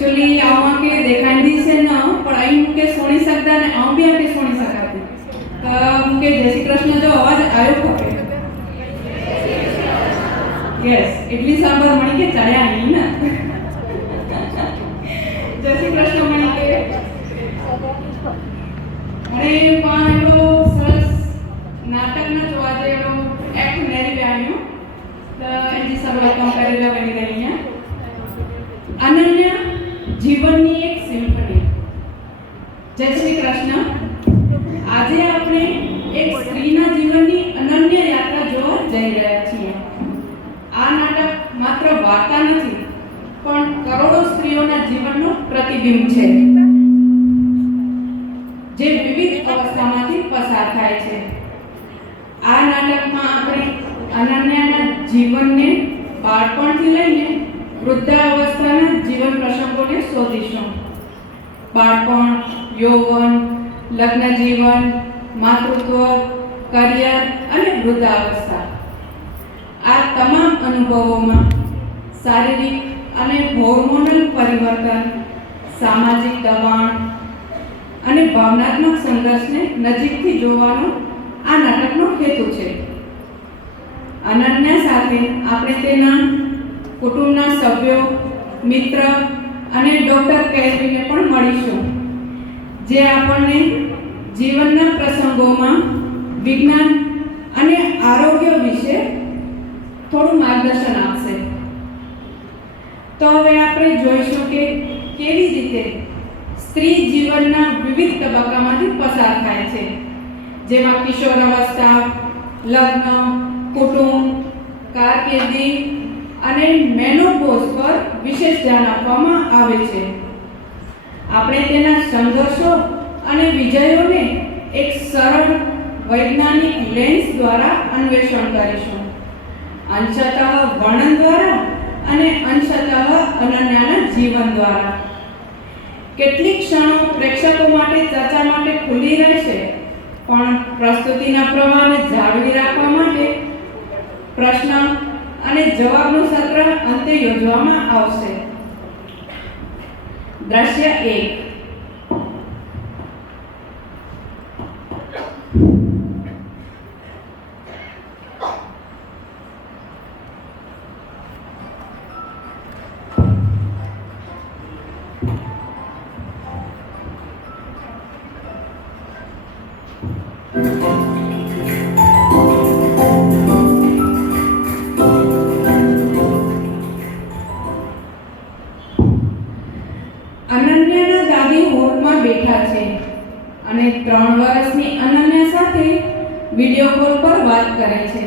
Actually आवा के देखांदी से न पण आई मुके सुनी सकता ने आव भी आके सुनी सकाती मुके जय श्री कृष्ण जो आवाज आयो खपे यस इडली सांबर मणी के चाया आई ना जय श्री कृष्ण मणी के अरे पाणो सरस नाटक न जोवा जेडो एक्ट मेरी व्यान्यो तो एजी सब लोग करेला बनी रही हैं अनन्या जीवननी एक सिम्फनी जय श्री कृष्ण આજે આપણે એક સ્ત્રીના જીવનની અનન્ય યાત્રા જોવા જઈ રહ્યા છીએ આ નાટક માત્ર વાર્તા નથી પણ કરોડો સ્ત્રીઓના જીવનનું પ્રતિબિંબ છે જે વિવિધ અવસ્થામાંથી પસાર થાય છે આ નાટકમાં આપણે અનન્યાના જીવનને બાળપણથી લઈને વૃદ્ધાવસ્થાના જીવન પ્રસંગોને શોધીશું બાળપણ યૌવન લગ્ન જીવન માતૃત્વ કરિયર અને વૃદ્ધાવસ્થા આ તમામ અનુભવોમાં શારીરિક અને હોર્મોનલ પરિવર્તન સામાજિક દબાણ અને ભાવનાત્મક સંઘર્ષને નજીકથી જોવાનો આ નાટકનો હેતુ છે અનન્યા સાથે આપણે તેના કુટુંબના સભ્યો મિત્ર અને ડોક્ટર કેલ્વિનને પણ મળીશું જે આપણને જીવનના પ્રસંગોમાં વિજ્ઞાન અને આરોગ્ય વિશે થોડું માર્ગદર્શન આપશે તો હવે આપણે જોઈશું કે કેવી રીતે સ્ત્રી જીવનના વિવિધ તબક્કામાંથી પસાર થાય છે જેમાં કિશોરાવસ્થા લગ્ન કુટુંબ કારકિર્દી અને મેનોપોઝ પર વિશેષ ધ્યાન આપવામાં આવે છે આપણે તેના સંઘર્ષો અને વિજયોને એક સરળ વૈજ્ઞાનિક લેન્સ દ્વારા અન્વેષણ કરીશું અંશતઃ વર્ણન દ્વારા અને અંશતઃ અનન્યાના જીવન દ્વારા કેટલીક ક્ષણો પ્રેક્ષકો માટે ચર્ચા માટે ખુલ્લી રહેશે પણ પ્રસ્તુતિના પ્રવાહને જાળવી રાખવા માટે પ્રશ્ન અને જવાબનું સત્ર અંતે યોજવામાં આવશે દ્રશ્ય 1 અનન્યાના દાદી હોલમાં બેઠા છે અને 3 વર્ષની અનન્યા સાથે વિડિયો કોલ પર વાત કરે છે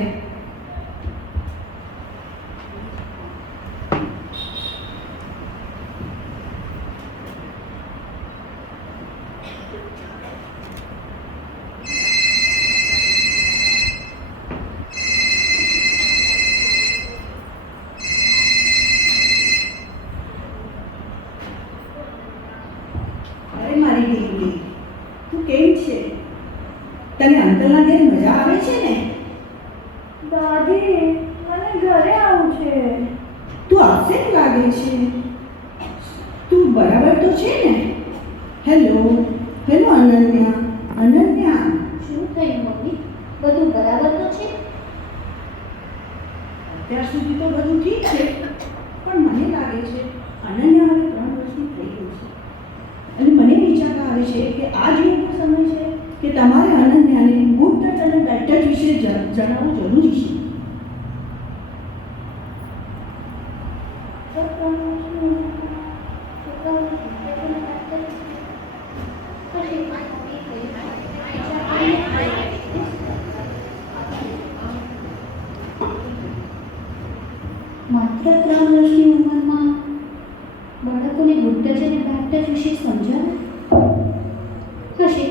તને અંકલના ઘરે મજા આવે છે ને દાદી મને ઘરે આવું છે તું આપસેટ લાગે છે તું બરાબર તો છે ને હેલો હેલો અનન્યા અનન્યા શું થયું મમ્મી બધું બરાબર તો છે અત્યાર સુધી તો બધું ઠીક છે પણ મને લાગે છે અનન્યા હવે 3 વર્ષની થઈ ગઈ છે અને મને વિચાર આવે છે કે આ જ એવો સમય છે કે તમારે અનન્યાને ગુડ ટચ અને બેડ ટચ વિશે જણાવવું જરૂરી છે માત્ર 3 વર્ષની ઉંમરમાં બાળકોને ગુડ ટચ અને બેડ ટચ વિશે સમજાવે હશે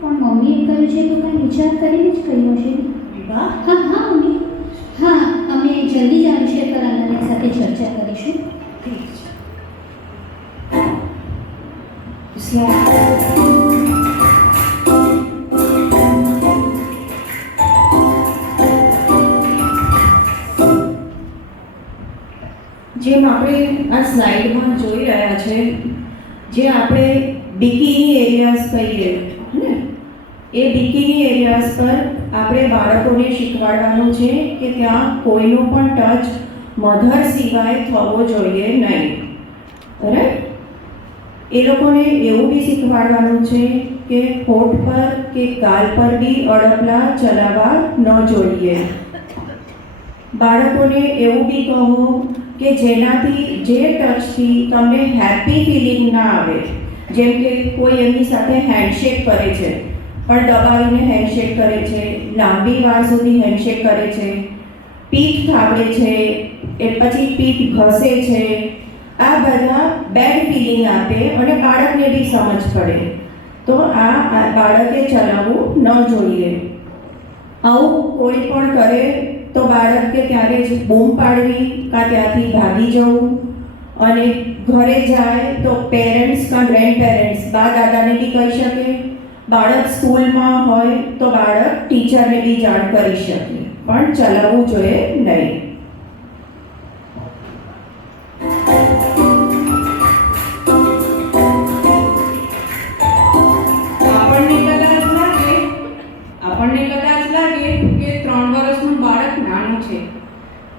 પણ મમ્મીએ કહ્યું છે તો કાંઈ વિચાર કરીને જ કહ્યું હશે વિવાહ હા હા મમ્મી હા અમે જલ્દી જ આ વિષય પર અનન્યા સાથે ચર્ચા કરીશું ઠીક છે જેમ આપણે આ સ્લાઇડમાં જોઈ રહ્યા છે, જે આપણે બિકીની એરિયાઝ કહીએ ને, એ બિકીની એરિયાઝ પર આપણે બાળકોને શીખવાડવાનું છે કે ત્યાં કોઈનો પણ ટચ મધર સિવાય થવો જોઈએ નહીં. બરાબર? એ લોકોને એવું બી શીખવાડવાનું છે કે હોઠ પર કે ગાલ પર બી અડપલા ચલાવવા ન જોઈએ. બાળકોને એવું બી કહો કે જેનાથી જે ટચથી તમને હેપી ફિલિંગ ના આવે, જેમ કે કોઈ એમની સાથે હેન્ડશેક કરે છે પણ દબાવીને હેન્ડશેક કરે છે, લાંબી વાર સુધી હેન્ડશેક કરે છે, પીઠ થાબડે છે, એ પછી પીઠ ઘસે છે, આ બધા બેડ ફિલિંગ આપે અને બાળકને બી સમજ પડે. તો આ બાળકે ચલાવવું ન જોઈએ. આવું કોઈ પણ કરે તો બાળકે ત્યારે જ બૂમ પાડવી કાં ત્યાંથી ભાગી જવું, અને ઘરે જાય તો પેરેન્ટ્સ કાં ગ્રેન્ડ પેરેન્ટ્સ બા દાદાને બી કહી શકે. બાળક સ્કૂલમાં હોય તો બાળક ટીચરને બી જાણ કરી શકે, પણ ચલાવવું જોઈએ નહીં. આપણને કદાચ લાગે કે 3 વર્ષનું બાળક નાનું છે,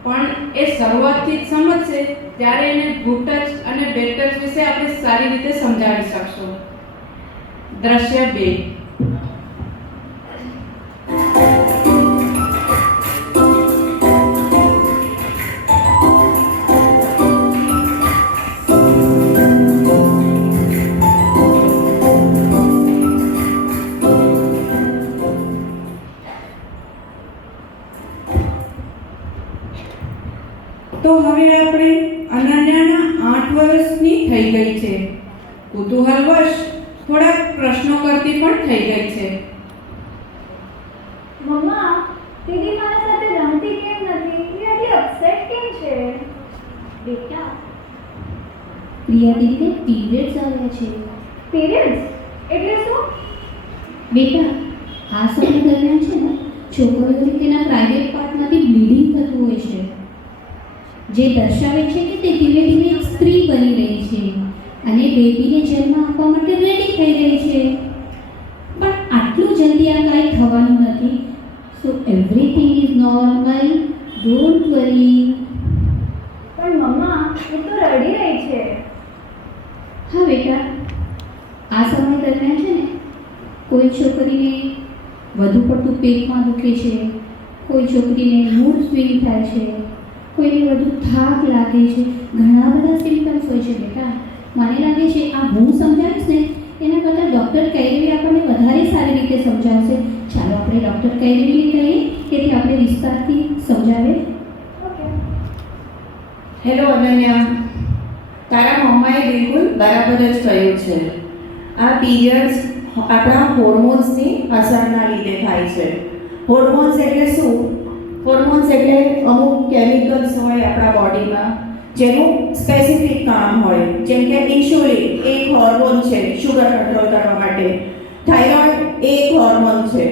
પણ એ શરૂઆતથી જ સમજશે ત્યારે એને ગુડ ટચ અને બેડ ટચ વિશે આપણે સારી રીતે સમજાવી શકશું. દ્રશ્ય 2. તો હવે આપણે અનન્યાના 8 વર્ષની થઈ ગઈ છે. કુતૂહલવશ થોડાક પ્રશ્નો કરતી પણ થઈ ગઈ છે. મમ્મા, દીદી મારા સાથે રમતી કેમ નથી? એ આટલી અપસેટ કેમ છે? બેટા, પ્રિયા દીદીને પીરિયડ્સ આવ્યા છે. પીરિયડ્સ એટલે શું? બેટા, આ સમય દરમિયાન છે ને છોકરીઓને તેના પ્રાઇવેટ પાર્ટમાંથી બ્લીડિંગ થતું હોય છે, જે દર્શાવે છે કે તે ધીમે ધીમે એક સ્ત્રી બની રહી છે અને બેબીને જન્મ આપવા માટે રેડી થઈ રહી છે. પણ આટલું જલ્દી આ કાંઈ થવાનું નથી. સો everything is normal, don't worry. પણ મમ્મા, એ તો રડી રહી છે. હા બેટા, આ સમય દરમિયાન છે ને કોઈ છોકરીને વધુ પડતું પેટમાં દુખે છે, કોઈ છોકરીને મૂડ સ્વિંગ થાય છે, કોઈને વધુ થાક લાગે છે, ઘણા બધા સિમ્પટમ્સ હોય છે. બેટા, મને લાગે છે આ હું સમજાવીશ ને એના કરતાં ડૉક્ટર કૈરવી આપણને વધારે સારી રીતે સમજાવશે. ચાલો આપણે ડૉક્ટર કૈરવીને કહીએ કે તે આપણે વિસ્તારથી સમજાવે. ઓકે. હેલો અનન્યા, તારા મમ્માએ બિલકુલ બરાબર જ કહ્યું છે. આ પીરિયડ્સ આપણા હોર્મોન્સની અસરના લીધે થાય છે. હોર્મોન્સ એટલે શું? હોર્મોન્સ એટલે અમુક કેમિકલ્સ હોય આપણા બોડીમાં જેનું સ્પેસિફિક કામ હોય. જેમ કે ઇન્સ્યુલિન એક હોર્મોન છે શુગર કંટ્રોલ કરવા માટે, થાઇરોઇડ એક હોર્મોન છે.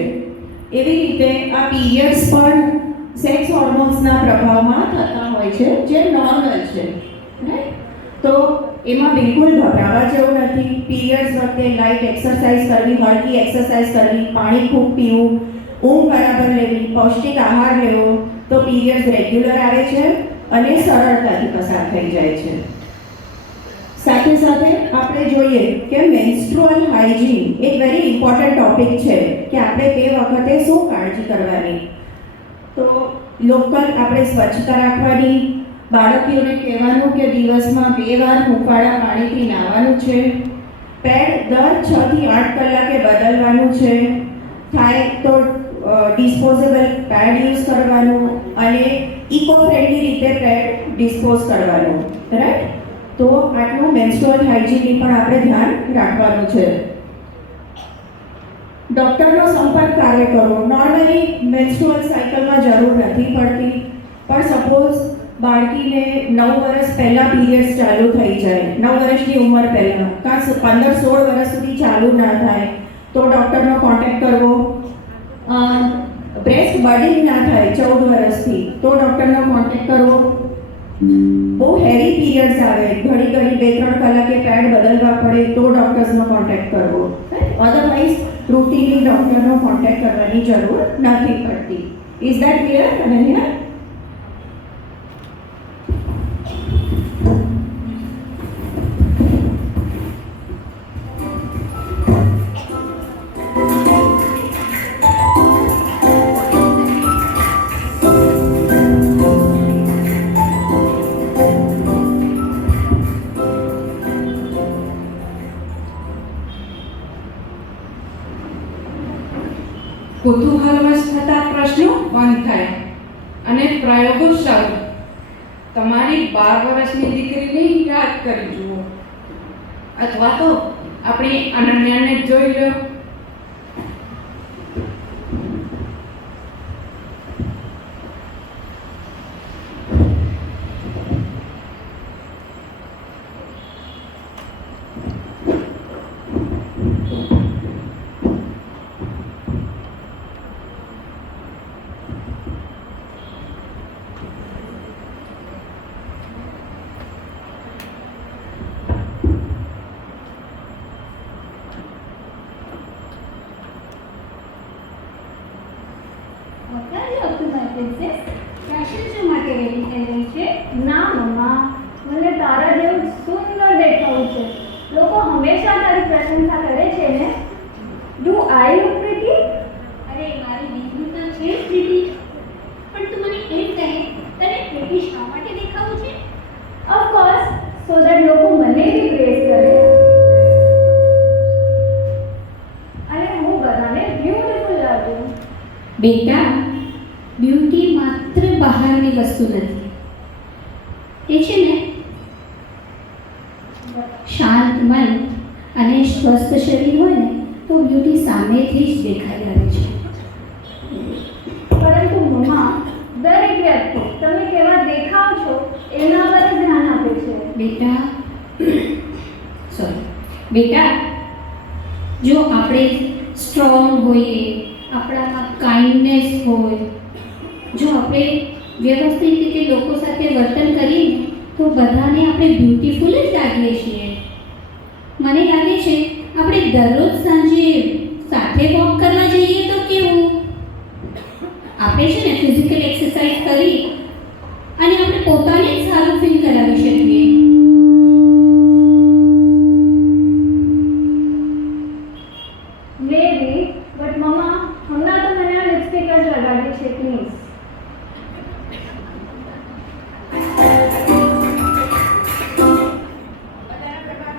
એવી રીતે આ પીરિયડ્સ પણ સેક્સ હોર્મોન્સના પ્રભાવમાં થતા હોય છે, જે નોર્મલ છે. રાઈટ? તો એમાં બિલકુલ ગભરાવા જેવું નથી. પીરિયડ્સ વખતે લાઇટ એક્સરસાઇઝ કરવી, હળવી એક્સરસાઇઝ કરવી, પાણી ખૂબ પીવું, ઊંઘ બરાબર લેવી, પૌષ્ટિક આહાર લેવો, તો પીરિયડ્સ રેગ્યુલર આવે છે અને સરળતાથી પસાર થઈ જાય છે. સાથે સાથે આપણે જોઈએ કે મેન્સ્ટ્રુઅલ હાઇજીન એક વેરી ઇમ્પોર્ટન્ટ ટોપિક છે કે આપણે તે વખતે શું કાળજી કરવાની. તો લોકલ આપણે સ્વચ્છતા રાખવાની, બાળકીઓને કહેવાનું કે દિવસમાં 2 વાર હૂંફાળા પાણીથી નાહવાનું છે, પેડ દર 6 થી 8 કલાકે બદલવાનું છે, થાય તો ડિસ્પોઝેબલ પેડ યુઝ કરવાનું અને ઇકો ફ્રેન્ડલી રીતે પેડ ડિસ્પોઝ કરવાનું. રાઈટ? તો આટલું મેન્સ્ટ્રુઅલ હાઇજીનની પણ આપણે ધ્યાન રાખવાનું છે. ડૉક્ટરનો સંપર્ક કાર્ય કરો. નોર્મલી મેન્સ્ટ્રુઅલ સાયકલમાં જરૂર નથી પડતી, પણ સપોઝ બાળકીને 9 વર્ષ પહેલાં પીરિયડ્સ ચાલુ થઈ જાય, 9 વર્ષની ઉંમર પહેલાં, કાં 15-16 વર્ષ સુધી ચાલુ ના થાય તો ડૉક્ટરનો કોન્ટેક્ટ કરવો. બ્રેસ્ટ બર્ડિંગ ના થાય 14 વર્ષથી તો ડૉક્ટરનો કોન્ટેક્ટ કરવો. બહુ હેવી પીરિયડ્સ આવે, ઘડી ઘડી 2-3 કલાકે પેડ બદલવા પડે તો ડૉક્ટર્સનો કોન્ટેક્ટ કરવો. અધરવાઇઝ રૂટીનલી ડૉક્ટરનો કોન્ટેક્ટ કરવાની જરૂર નથી પડતી. Is that clear, Ananya? કુતૂહલવશ થતા પ્રશ્નો બંધ થાય અને પ્રયોગો શરૂ. તમારી 12 વર્ષની દીકરીને યાદ કરી જુઓ, અથવા તો આપણી અનન્યાને જ જોઈ લો. What are you up to, my princess? Fashion show માટે રેડી થઈ રહી છે? ના મમ્મા, મને તારા જેવું સુંદર દેખાવું છે. લોકો હંમેશા તારી પ્રશંસા કરે છે ને. Do I look pretty? અરે મારી દીકરી તો છે જ પ્રીતિ, પણ તું મને એમ કહે તને પ્રીતિ શા માટે દેખાવું છે? ઓફકોર્સ, સો દેટ લોકો મને બી પ્રેઝ કરે અને હું બધાને બ્યુટીફુલ લાગું. બેટા, બ્યુટી માત્ર બહારની વસ્તુ નથી. એ છે ને શાંત મન અને સ્વસ્થ શરીર હોય ને તો બ્યુટી સામેથી જ દેખાઈ આવે છે. પરંતુ મમ્મા, દરેક વ્યક્તિ તમે કેવા દેખાવ છો એના પર જ ધ્યાન આપે છે. બેટા, જો આપણે સ્ટ્રોંગ હોઈએ, આપણામાં કાઇન્ડનેસ હોય, જો આપણે વ્યવસ્થિત રીતે લોકો સાથે વર્તન કરીએ તો બધાને આપણે બ્યુટીફુલ જ લાગીએ છીએ. મને લાગે છે આપણે દરરોજ સાંજે સાથે વોક કરવા જઈએ તો કેવું? આપણે છે ને ફિઝિકલ એક્સરસાઇઝ કરી અને આપણે પોતાને જ સારું ફીલ કરાવી શકીએ. મેબી, બટ મમ્મા, હમણાં તો મને આ લિપસ્ટિક જ લગાડી છે પ્લીઝ.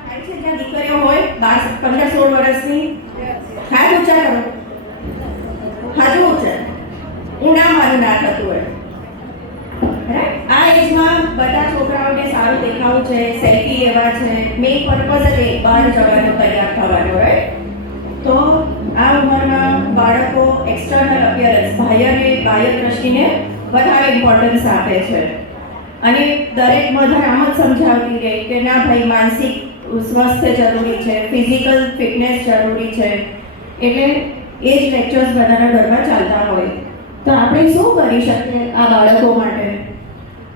થાય છે જ્યાં દીકરીઓ હોય 15-16 વર્ષની, હાથ ઊંચા કરો. હાથ ઊંચા. ઊંડા મારું ના થતું હોય. રાઈટ? આ એજમાં બધા છોકરાઓને સારું દેખાવું છે, સેલ્ફી લેવા છે, મેઇન પર્પઝ જ એ બહાર જવાનો, તૈયાર થવાનો. રાઈટ? તો આ ઉંમરમાં બાળકો એક્સટર્નલ અપિયરન્સ, બાહ્ય દ્રષ્ટિને વધારે ઇમ્પોર્ટન્સ આપે છે. અને દરેક મધર આમ જ સમજાવતી રહી કે ના ભાઈ, માનસિક સ્વાસ્થ્ય જરૂરી છે, ફિઝિકલ ફિટનેસ જરૂરી છે. એટલે એ જ લેક્ચર્સ બધાના ઘરમાં ચાલતા હોય. તો આપણે શું કરી શકીએ આ બાળકો માટે?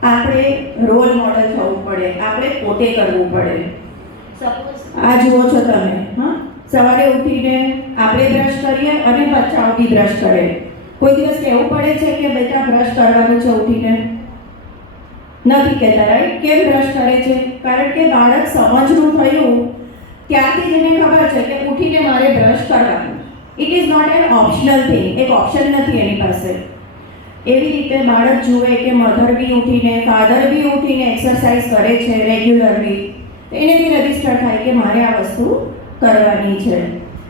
આપણે રોલ મોડલ થવું પડે, આપણે પોતે કરવું પડે. સપોઝ આ જુઓ છો તમે, હા, સવારે ઉઠીને આપણે બ્રશ કરીએ અને બચ્ચાઓ બી બ્રશ કરે. કોઈ દિવસ કહેવું પડે છે કે બેટા બ્રશ કરવાનું છે ઉઠીને? નથી કહેતા, રાઈટ? કેમ બ્રશ કરે છે? કારણ કે બાળક સમજનું થયું ત્યારથી જ એને ખબર છે કે ઉઠીને મારે બ્રશ કરવાનું. It is not an optional thing. એક ઓપ્શન નથી એની પાસે. એવી રીતે બાળક જુએ કે મધર બી ઉઠીને, ફાધર બી ઉઠીને એક્સરસાઇઝ કરે છે રેગ્યુલરલી, એને બી રજીસ્ટર થાય કે મારે આ વસ્તુ કરવાની છે.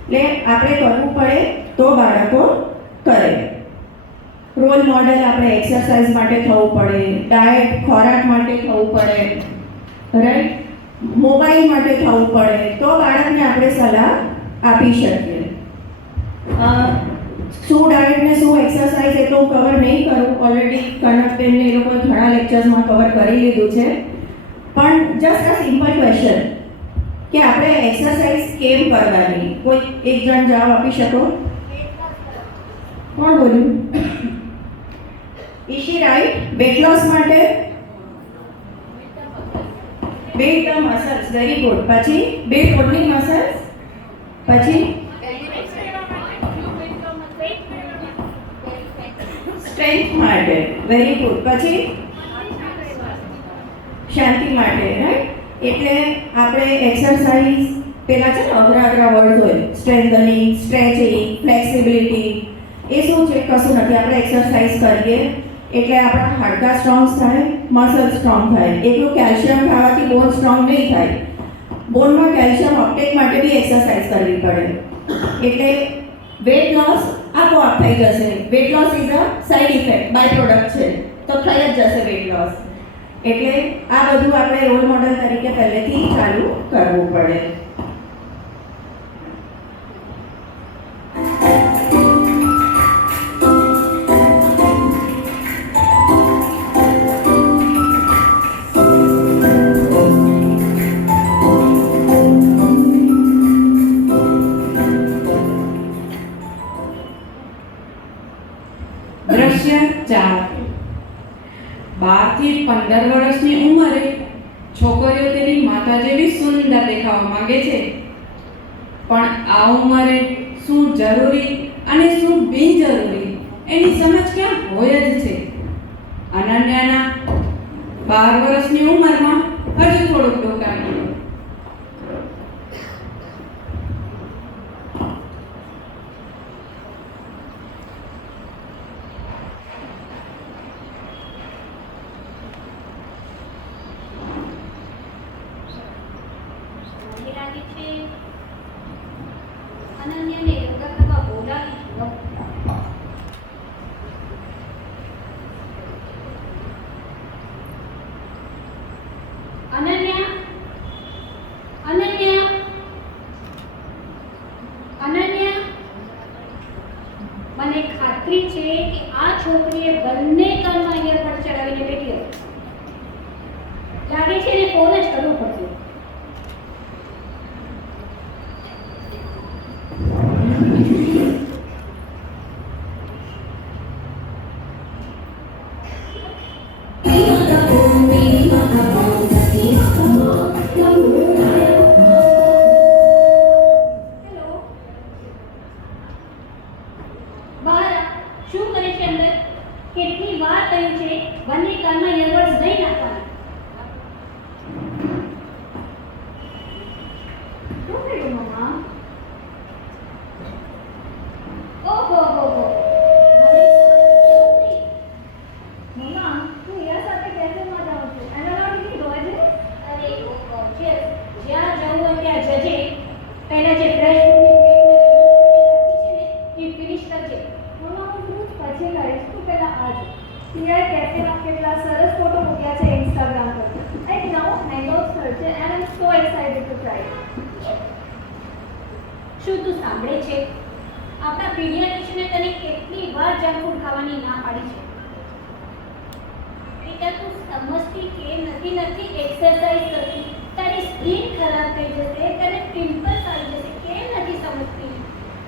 એટલે આપણે કરવું પડે તો બાળકો કરે. રોલ મોડેલ આપણે એક્સરસાઇઝ માટે થવું પડે, ડાયટ ખોરાક માટે થવું પડે, રાઈટ? મોબાઈલ માટે થવું પડે તો બાળકને આપણે સલાહ આપી શકીએ. શું ડાયટ ને શું એક્સરસાઇઝ એ તો હું કવર નહીં કરું, ઓલરેડી કનકબેનને એ લોકોએ ઘણા લેક્ચર્સમાં કવર કરી લીધું છે. પણ જસ્ટ અ સિમ્પલ ક્વેશ્ચન કે આપણે એક્સરસાઇઝ કેમ કરવાની? કોઈ એક જણ જવાબ આપી શકો? કોણ બોલ્યું? ઇશી, રાઈટ? વેટ લોસ માટે. build the muscles. Very good. પછી build only muscles. પછી સ્ટ્રેન્થ માટે. Very good. પછી શાંતિ માટે, રાઈટ? એટલે આપણે એક્સરસાઇઝ પેલા છે ને અઘરા વર્ડ હોય, સ્ટ્રેન્થનિંગ, સ્ટ્રેચિંગ, ફ્લેક્સિબિલિટી, એ શું છે? કશું નથી. આપણે એક્સરસાઇઝ કરીએ એટલે આપણા હાડકા સ્ટ્રોંગ થાય, મસલ સ્ટ્રોંગ થાય. એકલું કેલ્શિયમ ખાવાથી બોન સ્ટ્રોંગ નહીં થાય. બોનમાં કેલ્શિયમ અપટેક માટે બી એક્સરસાઇઝ કરવી પડે. એટલે વેટ લોસ આપોઆપ થઈ જશે. Weight loss is a side effect, by product છે, તો થઈ જ જશે વેટ લોસ. એટલે આ બધું આપણે રોલ મોડલ તરીકે પહેલેથી ચાલુ કરવું પડે. દ્રશ્ય 4. 12 થી 15 વર્ષની ઉંમરે છોકરીઓ તેની માતા જેવી સુંદર દેખાવા માંગે છે, પણ આ ઉંમરે શું જરૂરી અને શું બિનજરૂરી એની સમજ ક્યાં હોય જ છે. અનન્યાના 12 વર્ષની ઉંમરમાં હજુ થોડુંક ડોકાનું. લાગે છે અનન્યાને યોગા કરવા બોલાવી દો. અનન્યા, અનન્યા, અનન્યા, મને ખાતરી છે કે આ છોકરીએ બંને કાનમાં ઈયરબડ ચડાવીને બેઠી હતી. લાગે છે ને ફોન જ કરવો પડશે. શું કરે છે અંદર? કેટલી વાર કહ્યું છે બંને કાનમાં ઈયરબડ્સ નહીં નાખવાના. શું થયું મમ્મા? ઓહો હો હો, મને મમ્મા તું યા સાથે કેફેમાં જાઉં છું એના માટે નહીં ધોવા છે. અરે જ્યાં જવું હોય ત્યાં જજે. પહેલા જે ફ્રેશ ફૂડની ફિનિશ કરજે. મમ્મા હું તું પછી કરીશ, તું પહેલા આજ યાર કેફેમાં કેટલા સરસ ફોટો મૂક્યા છે ઇન્સ્ટાગ્રામ પર. એક નવો હેંગઆઉટ સ્થળ છે and I am so excited to try. શું તું સાંભળે છે? આપણા પીડિયાટ્રિશિયને તને કેટલી વાર જંક ફૂડ ખાવાની ના પાડી છે. બેટા તું સમજતી કેમ નથી એક્સરસાઇઝ કરતી? તારી સ્કિન ખરાબ થઈ જશે, તને પિમ્પલ્સ આવી જશે. કેમ નથી સમજતી?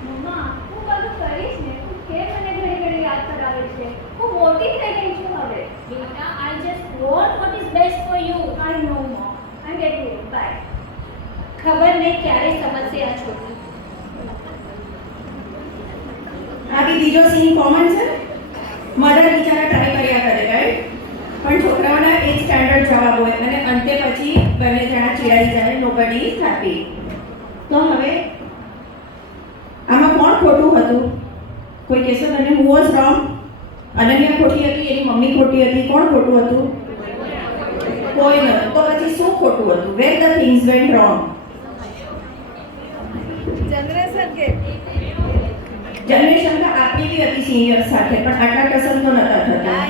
મમ્મા હું બધું કરીશ ને, તું કેમ મને ઘડી ઘડી યાદ કરાવે છે? હું મોટી થઈ ગઈ છું હવે. બેટા I just want what is best for you. I know mom, I getting it. Bye. ખબર નહીં ક્યારે સમજશે આ છોકરી. આ બી બીજો સીન કોમન છે. મધર બિચારા ટ્રાય કર્યા કરે, રાઈટ? પણ છોકરાઓના એક સ્ટાન્ડર્ડ જવાબ હોય અને અંતે પછી બંને જણા ચીડાઈ જાય. Nobody is happy. તો હવે આમાં કોણ ખોટું હતું? કોઈ કહેશે મને હુ વોઝ રોંગ? અનન્યા ખોટી હતી, એની મમ્મી ખોટી હતી, કોણ ખોટું હતું? કોઈ નહોતું. તો પછી શું ખોટું હતું? Where the things went wrong? Generation તો આપણી બી હતી સિનિયર્સ સાથે, પણ આટલા ટસલ તો નતા થતા.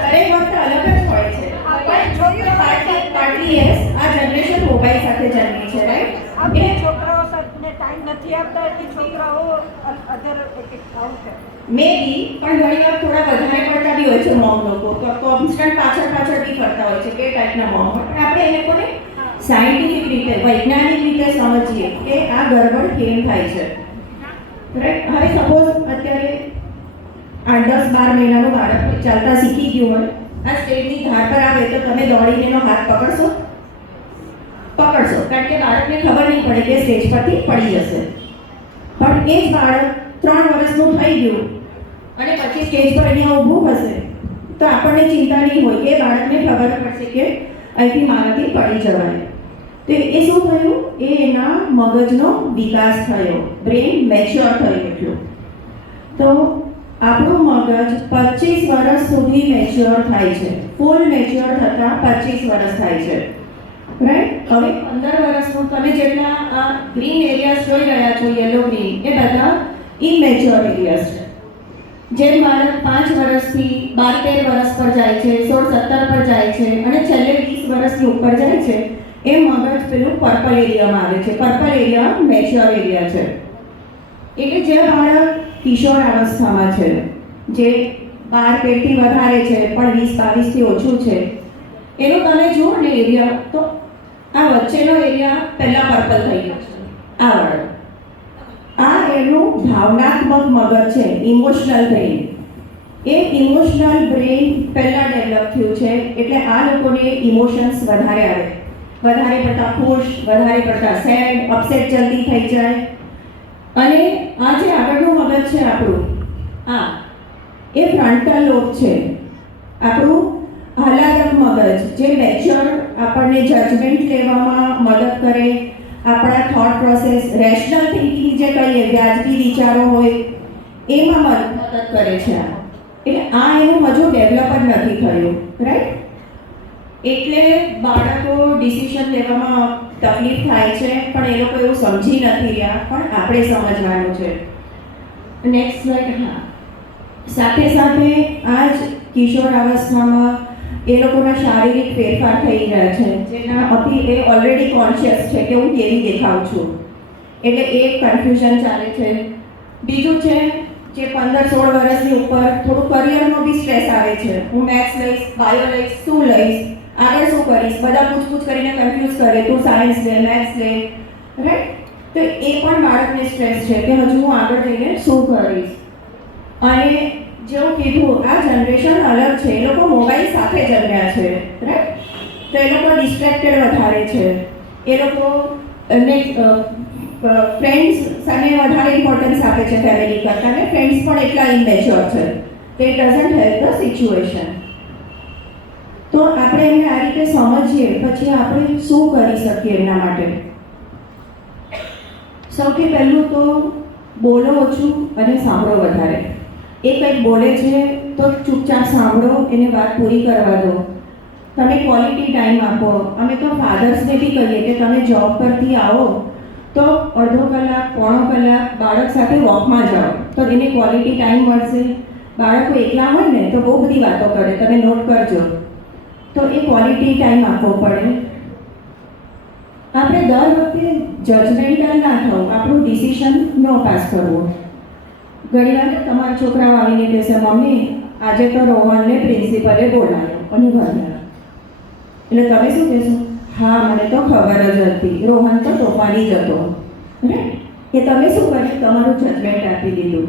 દરેક વખત અલગ જ હોય છે. પાર્ટલી યસ, આ જનરેશન મોબાઈલ સાથે જન્મી છે, રાઈટ? આપણે છોકરાઓ સાથે ટાઈમ નથી આપતા એટલે છોકરાઓ અધર આવું છે. મે બી, પણ ઘણી વાર થોડા વધારે પડતા બી હોય છે મોમ લોકો. તો કોન્સ્ટન્ટ પાછળ બી ફરતા હોય છે. કે ટાઈપના મોમ હોય? પણ આપણે એ લોકોને સાયન્ટિફિક રીતે, વૈજ્ઞાનિક રીતે સમજીએ કે આ ગરબડ કેમ થાય છે, રાઈટ? હવે સપોઝ અત્યારે 10-12 મહિનાનું બાળક ચાલતા શીખી ગયું હોય, આ સ્ટેજની ધાર પર આવે તો તમે દોડીને એનો હાથ પકડશો? કારણ કે બાળકને ખબર નહીં પડે કે સ્ટેજ પરથી પડી જશે. પણ એ જ બાળક 3 વર્ષનું થઈ ગયું અને પછી સ્ટેજ પર અહીંયા ઊભું હશે તો આપણને ચિંતા નહીં હોય કે બાળકને ખબર પડશે કે અહીંથી મારાથી પડી જવાય. તો એ શું થયું? એના મગજનો વિકાસ થયો, બ્રેન મેચ્યોર થઈ ગયું. તો આપણું મગજ 25 વર્ષ સુધી મેચ્યોર થાય છે. ફૂલ મેચ્યોર થતાં 25 વર્ષ થાય છે, રાઈટ? હવે 15 વર્ષનું તમે જેટલા આ ગ્રીન એરિયાઝ જોઈ રહ્યા છો, યલો ગ્રીન, એ બધા ઇમેચ્યોર એરિયાઝ છે. જેમ બાળક 5 વર્ષથી 12-13 વર્ષ પર જાય છે, 16-17 પર જાય છે અને છેલ્લે 20 વર્ષની ઉપર જાય છે, એ મગજ પેલું પર્પલ એરિયામાં આવે છે. પર્પલ એરિયા મેચ્યોર એરિયા છે. એટલે જે બાળક કિશોર અવસ્થામાં છે, જે 12-13થી વધારે છે પણ 20-22થી ઓછું છે, એનું તમે જુઓ ને એરિયા, તો આ વચ્ચેનો એરિયા પહેલા પર્પલ થઈ ગયો છે. આ વાળો, આ એનું ભાવનાત્મક મગજ છે, ઇમોશનલ બ્રેઇન. એ ઇમોશનલ બ્રેઇન પહેલા ડેવલપ થયું છે, એટલે આ લોકોને ઇમોશન્સ વધારે આવે, વધારે પડતા ખુશ, વધારે પડતા સેડ, અપસેટ જલ્દી થઈ જાય. અને આ જે આગળનું મગજ છે આપણું, આ એ ફ્રન્ટલ લોબ છે, આપણું આહલાદક મગજ, જે મેચ્યોર આપણને જજમેન્ટ લેવામાં મદદ કરે, આપણા થોટ પ્રોસેસ, રેશનલ થિંકિંગ જે કહીએ, વ્યાજબી વિચારો હોય, એમાં મદદ કરે છે. એટલે આ એનું હજુ ડેવલપ જ નથી થયું, રાઈટ? એટલે બાળકો ડિસિઝન લેવામાં તકલીફ થાય છે, પણ એ લોકો એવું સમજી નથી રહ્યા, પણ આપણે સમજવાનું છે. Next slide. હા, સાથે સાથે આ જ કિશોર અવસ્થામાં એ લોકોના શારીરિક ફેરફાર થઈ રહ્યા છે, જેના અભી એ ઓલરેડી કોન્શિયસ છે કે હું કેવી દેખાઉં છું. એટલે એક કન્ફ્યુઝન ચાલે છે. બીજું છે જે 15-16 વર્ષની ઉપર થોડું કરિયરનો બી સ્ટ્રેસ આવે છે. હું મેથ્સ લઈશ, બાયો લઈશ, શું લઈશ, આગળ શું કરીશ, બધા પૂછપૂછ કરીને કન્ફ્યુઝ કરે, તું સાયન્સ લે, મેથ્સ લે, રાઈટ? તો એ પણ બાળકને સ્ટ્રેસ છે કે હજુ હું આગળ જઈને શું કરીશ. અને જેવું કીધું, આ જનરેશન અલગ છે, એ લોકો મોબાઈલ સાથે જન્મ્યા છે, રાઈટ? તો એ લોકો ડિસ્ટ્રેક્ટેડ વધારે છે, એ લોકો ફ્રેન્ડ્સ સામે વધારે ઇમ્પોર્ટન્સ આપે છે ફેમિલી કરતાં, અને ફ્રેન્ડ્સ પણ એટલા ઇમેચ્યોર છે, તો it doesn't help the situation. તો આપણે એમને આ રીતે સમજીએ પછી આપણે શું કરી શકીએ એમના માટે? સૌથી પહેલું તો બોલો ઓછું અને સાંભળો વધારે. એ કંઈક બોલે છે તો ચૂપચાપ સાંભળો, એને વાત પૂરી કરવા દો. તમે ક્વોલિટી ટાઈમ આપો. અમે તો ફાધર્સને બી કહીએ કે તમે જોબ પરથી આવો તો અડધો કલાક, પોણો કલાક બાળક સાથે વોકમાં જાઓ, તો એને ક્વોલિટી ટાઈમ મળશે. બાળકો એકલા હોય ને તો બહુ બધી વાતો કરે, તમે નોટ કરજો. તો એ ક્વોલિટી ટાઈમ આપવો પડે. આપણે દર વખતે જજમેન્ટલ ના થવું, આપણું ડિસિઝન ન પાસ કરવું. ઘણીવાર તમારા છોકરાઓ આવીને કહેશે, મમ્મી આજે તો રોહનને પ્રિન્સિપલે બોલાવ્યો અને ભણ્યા. એટલે તમે શું કહેશો? હા, મને તો ખબર જ હતી, રોહન તો તોફાની જ હતો, રાઈટ? કે તમે શું કર્યું? તમારું જજમેન્ટ આપી દીધું.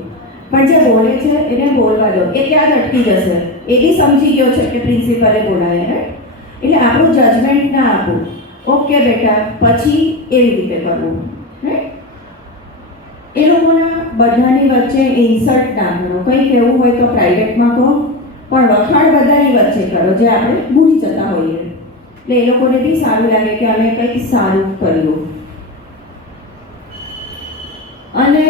પણ જે બોલે છે એને બોલવા દો, એ ક્યાં જ અટકી જશે, એ બી સમજી ગયો છે કે પ્રિન્સિપલે બોલાવે, રાઈટ? એટલે આપણું જજમેન્ટ ના આપવું. ઓકે બેટા, પછી એવી રીતે કરવું, રાઈટ? એ લોકોના બધાની વચ્ચે ઇન્સલ્ટ ના કરો. કંઈ કહેવું હોય તો પ્રાઇવેટમાં કહો, પણ વખાણ બધાની વચ્ચે કરો, જે આપણે ભૂલી જતા હોઈએ. એટલે એ લોકોને બી સારું લાગે કે અમે કંઈક સારું કર્યું. અને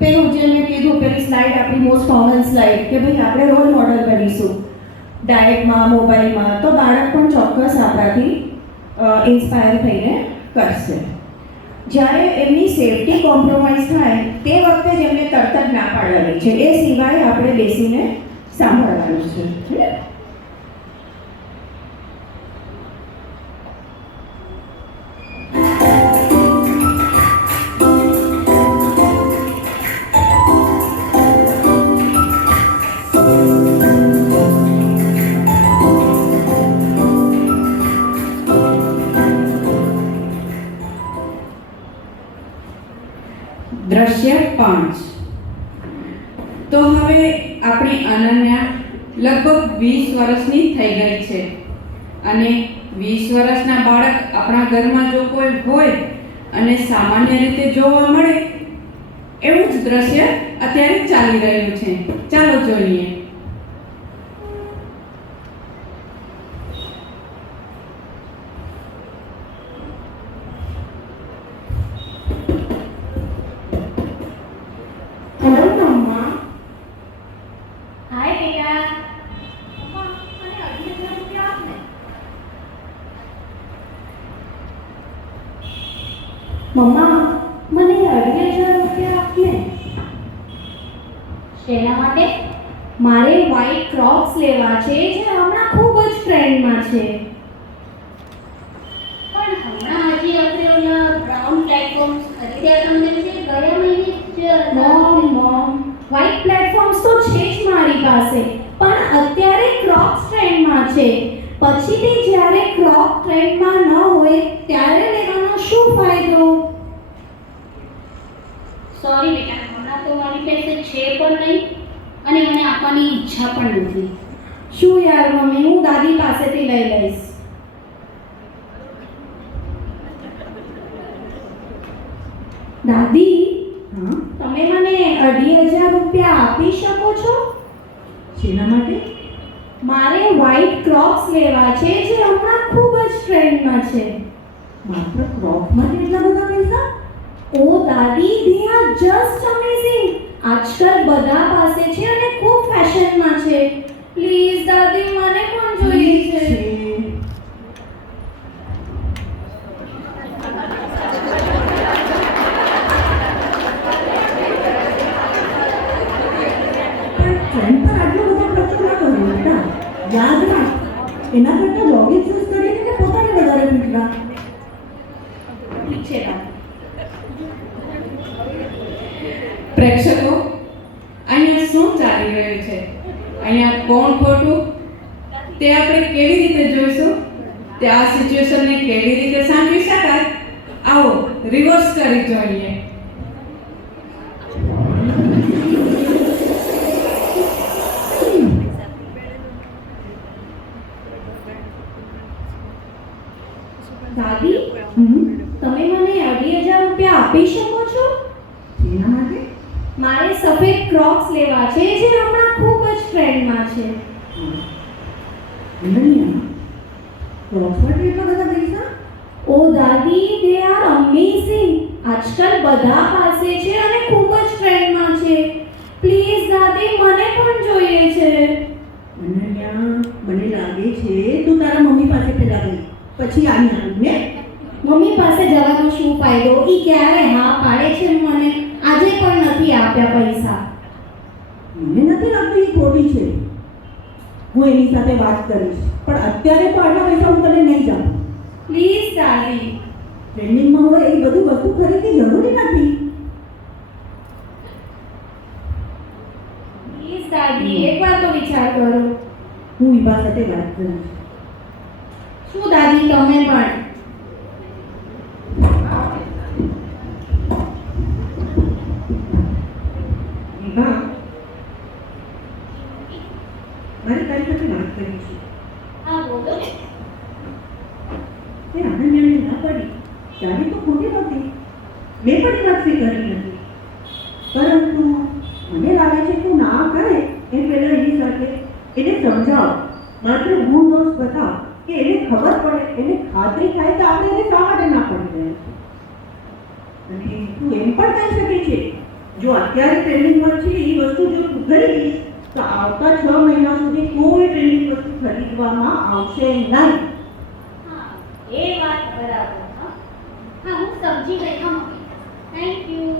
પેલું જે મેં કીધું, પેલી સ્લાઇડ આપણી મોસ્ટ કોમન સ્લાઇડ, કે ભાઈ આપણે રોલ મોડલ બનીશું ડાયટમાં, મોબાઈલમાં, તો બાળક પણ ચોક્કસ આપણાથી ઇન્સ્પાયર થઈને કરશે. જ્યારે એમની સેફટી કોમ્પ્રોમાઇઝ થાય તે વખતે જ એમને તરત જ ના પાડવાની છે, એ સિવાય આપણે બેસીને સાંભળવાનું છે. દ્રશ્ય 5. તો હવે આપણે અનન્યા લગભગ 20 વર્ષની થઈ ગઈ છે અને 20 વર્ષના બાળક આપણા ઘરમાં જો કોઈ હોય અને સામાન્ય રીતે જોવા મળે એવું જ દ્રશ્ય અત્યારે ચાલી રહ્યું છે. ચાલો જોઈએ. હેલો મમ્મા. હાય બેટા. મમ્મા મને 2,500 રૂપિયા આપ ને. મમ્મા મને 2,500 રૂપિયા આપ ને. શેના માટે? મારે વ્હાઈટ ક્રોક્સ લેવા છે જે હમણાં ખૂબ જ ટ્રેન્ડમાં છે. પણ હમણાં હજી આપણે ઓલા બ્રાઉન પ્લેટફોર્મ્સ ખરીદ્યા તમને છે ગયા મહિને જ. મમ વ્હાઈટ પ્લેટફોર્મ્સ તો છે જ મારી પાસે, પણ અત્યારે ક્રોક્સ ટ્રેન્ડમાં છે. પછીથી જ્યારે ક્રોક ટ્રેન્ડમાં ન હોય ત્યારે લેવાનો શું ફાયદો? સોરી બેટા, હમણાં તો મારી પાસે છે પણ નહીં અને મને આપવાની ઈચ્છા પણ નથી. શું યાર મમ્મી, હું દાદી પાસેથી લઈ લઈશ. દાદી, હા તમે મને 2,500 રૂપિયા આપી શકો છો? શેના માટે? મારે વ્હાઈટ ક્રોક્સ લેવા છે જે હમણાં ખૂબ જ ટ્રેન્ડમાં છે. માત્ર ક્રોક્સ માટે એટલા બધા પૈસા? ઓ દાદી, they are just amazing. આજકાલ બધા પાસે છે અને ખૂબ ફેશનમાં છે. પ્લીઝ દાદી, મને પણ જોઈએ છે. ટ્રેન્ડ પર આટલો બધો ખર્ચો ના કરો બેટા. યાદ રાખ, એના કરતાં જોગિંગ શૂઝ કરીને ને પોતાને વધારે ફિટ રાખ. ઠીક છે દાદી. પ્રેક્ષકો, અહીંયા શું ચાલી રહ્યું છે, અહીંયા કોણ ખોટું તે આપણે કેવી રીતે જોઈશું? તે આ સિચ્યુએશનને કેવી રીતે સાંભળી શકાય? આવો રિવર્સ કરી જોઈએ. દાદી, તમે મને 2,500 રૂપિયા આપી શકો છો? એના માટે? મારે સફેદ ક્રોક્સ લેવા છે જે હમણાં ખૂબ જ ટ્રેન્ડમાં છે. અનન્યા, ક્રોક્સ માટે એટલા બધા પૈસા? ઓ દાદી, they are amazing. આજકાલ બધા પાસે છે અને ખૂબ જ ટ્રેન્ડમાં છે. પ્લીઝ દાદી, મને પણ જોઈએ છે. અનન્યા, મને લાગે છે તું તારા મમ્મી પાસે પહેલા ગઈ પછી આવી ને. મમ્મી પાસે જવાનો શું ફાયદો? ઈ ક્યારે હા પાડે છે મને. આજે પણ નથી આપ્યા પૈસા. મને નથી લાગતું એ ખોટી છે. હું એની સાથે વાત કરીશ, પણ અત્યારે તો આટલા પૈસા હું તને નહીં જાઉં. પ્લીઝ દાદી. ટ્રેન્ડિંગમાં હોય એ બધું વસ્તુ ખરીદવી જરૂરી નથી. પ્લીઝ દાદી, એકવાર તો વિચાર કરો. હું ઈબા સાથે વાત કરીશ. શું દાદી, તમે પણ? ઈબા, મારે તારી સાથે વાત કરવી છે. હા બોલો. તે અનન્યાને ના પડી ત્યારે તો ખોટી નહોતી. મેં પણ વાત સ્વીકારી નથી, પરંતુ મને લાગે છે તું ના કહે એ પહેલા એની સાથે એને સમજાવ, માત્ર ગુણ દોષ બતાવ કે એને ખબર પડે, એને ખાતરી થાય તો આપણે એને શા માટે ના પડી રહ્યા છે. અને તું એમ પણ કહી શકે છે, જો અત્યારે ટ્રેનિંગમાં છે એ વસ્તુ જો તું ખરીદીશ તો આવતા 6 મહિના સુધી કોઈ ટ્રેનિંગ વસ્તુ ખરીદવામાં આવશે નહીં. હા, એ વાત બરાબર. હા હા, હું સમજી ગઈ. હા મમ્મી, થેન્ક યુ.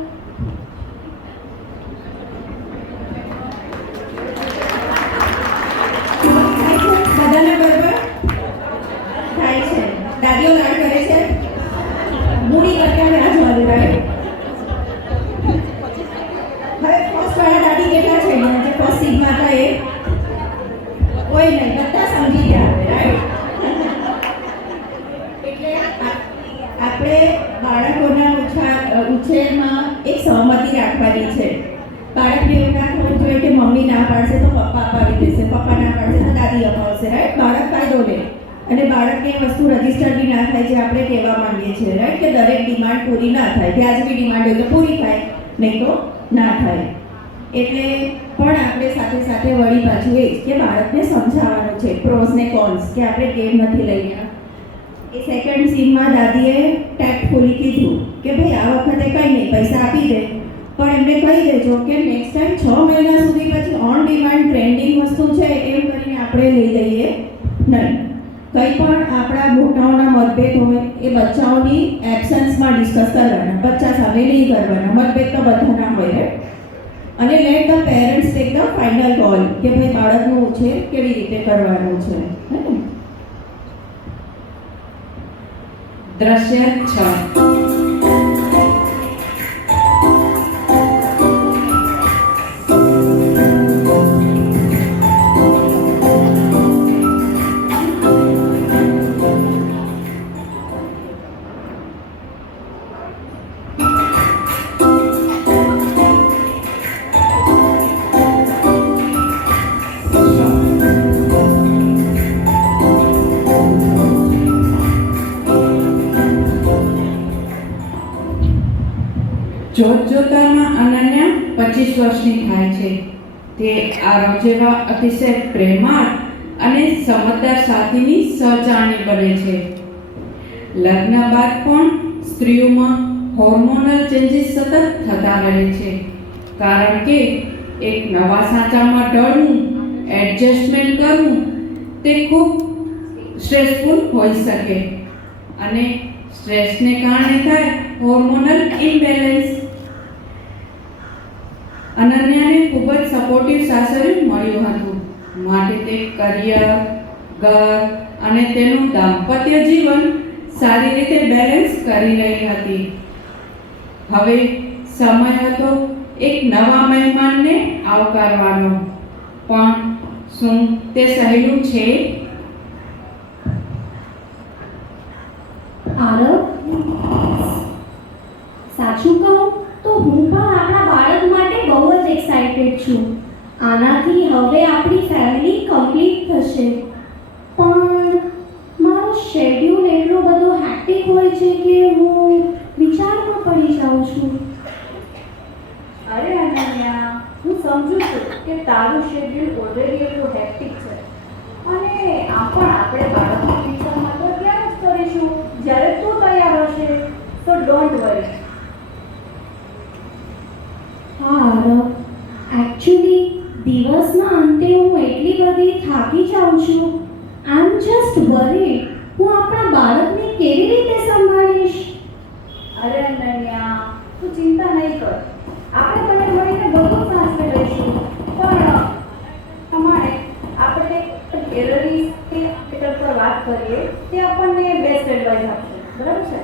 બધાને બરાબર થાય છે. દાદીઓ લાડ કરે છે, મૂડી કરતા વ્યાજ વાળી રાઈટ. હવે ફર્સ્ટ વાળા દાદી કેટલા છે જે ફર્સ્ટ સિગ્મા હતા એ કોઈ નહીં, બધા સમજી ગયા રાઈટ. એટલે આપણે બાળકોના ઓછા પપ્પા ના પાડશે તો દાદી અપાવશે, રાઈટ? બાળક કાયદો લે અને બાળકને એ વસ્તુ રજીસ્ટર બી ના થાય જે આપણે કહેવા માંગીએ છીએ, રાઈટ? કે દરેક ડિમાન્ડ પૂરી ના થાય, વ્યાજબી ડિમાન્ડ હોય તો પૂરી થાય, નહીં તો ના થાય. એટલે પણ આપણે સાથે સાથે વળી પાછું એ જ કે બાળકને સમજાવવાનું છે પ્રોઝ ને કોન્સ, કે આપણે ગેમ નથી લઈ ગયા. એ સેકન્ડ સીનમાં દાદીએ ટેક્ટફુલી કીધું કે ભાઈ આ વખતે કંઈ નહીં, પૈસા આપી દે, પણ એમને કહી દેજો કે નેક્સ્ટ ટાઈમ 6 મહિના સુધી પછી ઓન ડિમાન્ડ ટ્રેન્ડિંગ વસ્તુ છે એમ કરીને આપણે લઈ લઈએ નહીં. કંઈ પણ આપણા મોટાઓના મતભેદ હોય એ બચ્ચાઓની એબ્સન્સમાં ડિસ્કસ કરવાના, બચ્ચા સામે નહીં કરવાના. મતભેદ તો બધાના હોય, રાઈટ? અને late the parents take the final call કે ભાઈ બાળકનું ઉછેર કેવી રીતે કરવાનું છે, હે ને? દ્રશ્ય 6. જોતજોતામાં અનન્યા 25 વર્ષની થાય છે. તે આરવ જેવા અતિશય પ્રેમાળ અને સમજદાર સાથીની સહજાણી બને છે. લગ્ન બાદ પણ સ્ત્રીઓમાં હોર્મોનલ ચેન્જીસ સતત થતા રહે છે, કારણ કે એક નવા સાચામાં ઢળવું, એડજસ્ટમેન્ટ કરવું તે ખૂબ સ્ટ્રેસફુલ હોઈ શકે અને સ્ટ્રેસને કારણે થાય હોર્મોનલ ઇમ્બેલેન્સ. અનન્યાને ખૂબ જ સપોર્ટિવ સાસરિયું મળ્યું હતું, માટે તે કરિયર, ઘર અને તેનું દાંપત્ય જીવન સારી રીતે બેલેન્સ કરી રહી હતી. હવે સમય હતો એક નવા મહેમાનને આવકારવાનો, પણ શું તે સહેલું છે? આરવ, સાચું કહું તો હું પણ આપણા બાળક માટે બહુ જ એક્સાઇટેડ છું. આનાથી હવે આપણી ફેમિલી કમ્પ્લીટ થશે. પણ મારો શેડ્યુલ એટલો બધો હેક્ટિક હોય છે કે હું વિચારમાં પડી જાઉં છું. અરે અનન્યા, હું સમજુ છું કે તારું શેડ્યુલ ઓલરેડી એટલું હેક્ટિક છે, અને આમ પણ આપણે બાળકના ફ્યુચરમાં તો ત્યારે જ કરીશું જ્યારે તું તૈયાર હશે, તો ડોન્ટ વરી. હા આરવ, એકચ્યુઅલી દિવસના અંતે હું એટલી બધી થાકી જાઉં છું. આઈ એમ જસ્ટ વરીડ હું આપણા બાળકને કેવી રીતે સંભાળીશ. અરે અનન્યા, તું ચિંતા નહીં કર, આપણે બંને મળીને બધું સાચવી લઈશું. પણ પ્રમાણે આપણે ટેલરિસ્ટ કે હોસ્પિટલ પર વાત કરીએ, તે આપણને બેસ્ટ એડવાઇસ આપશે, બરાબર છે?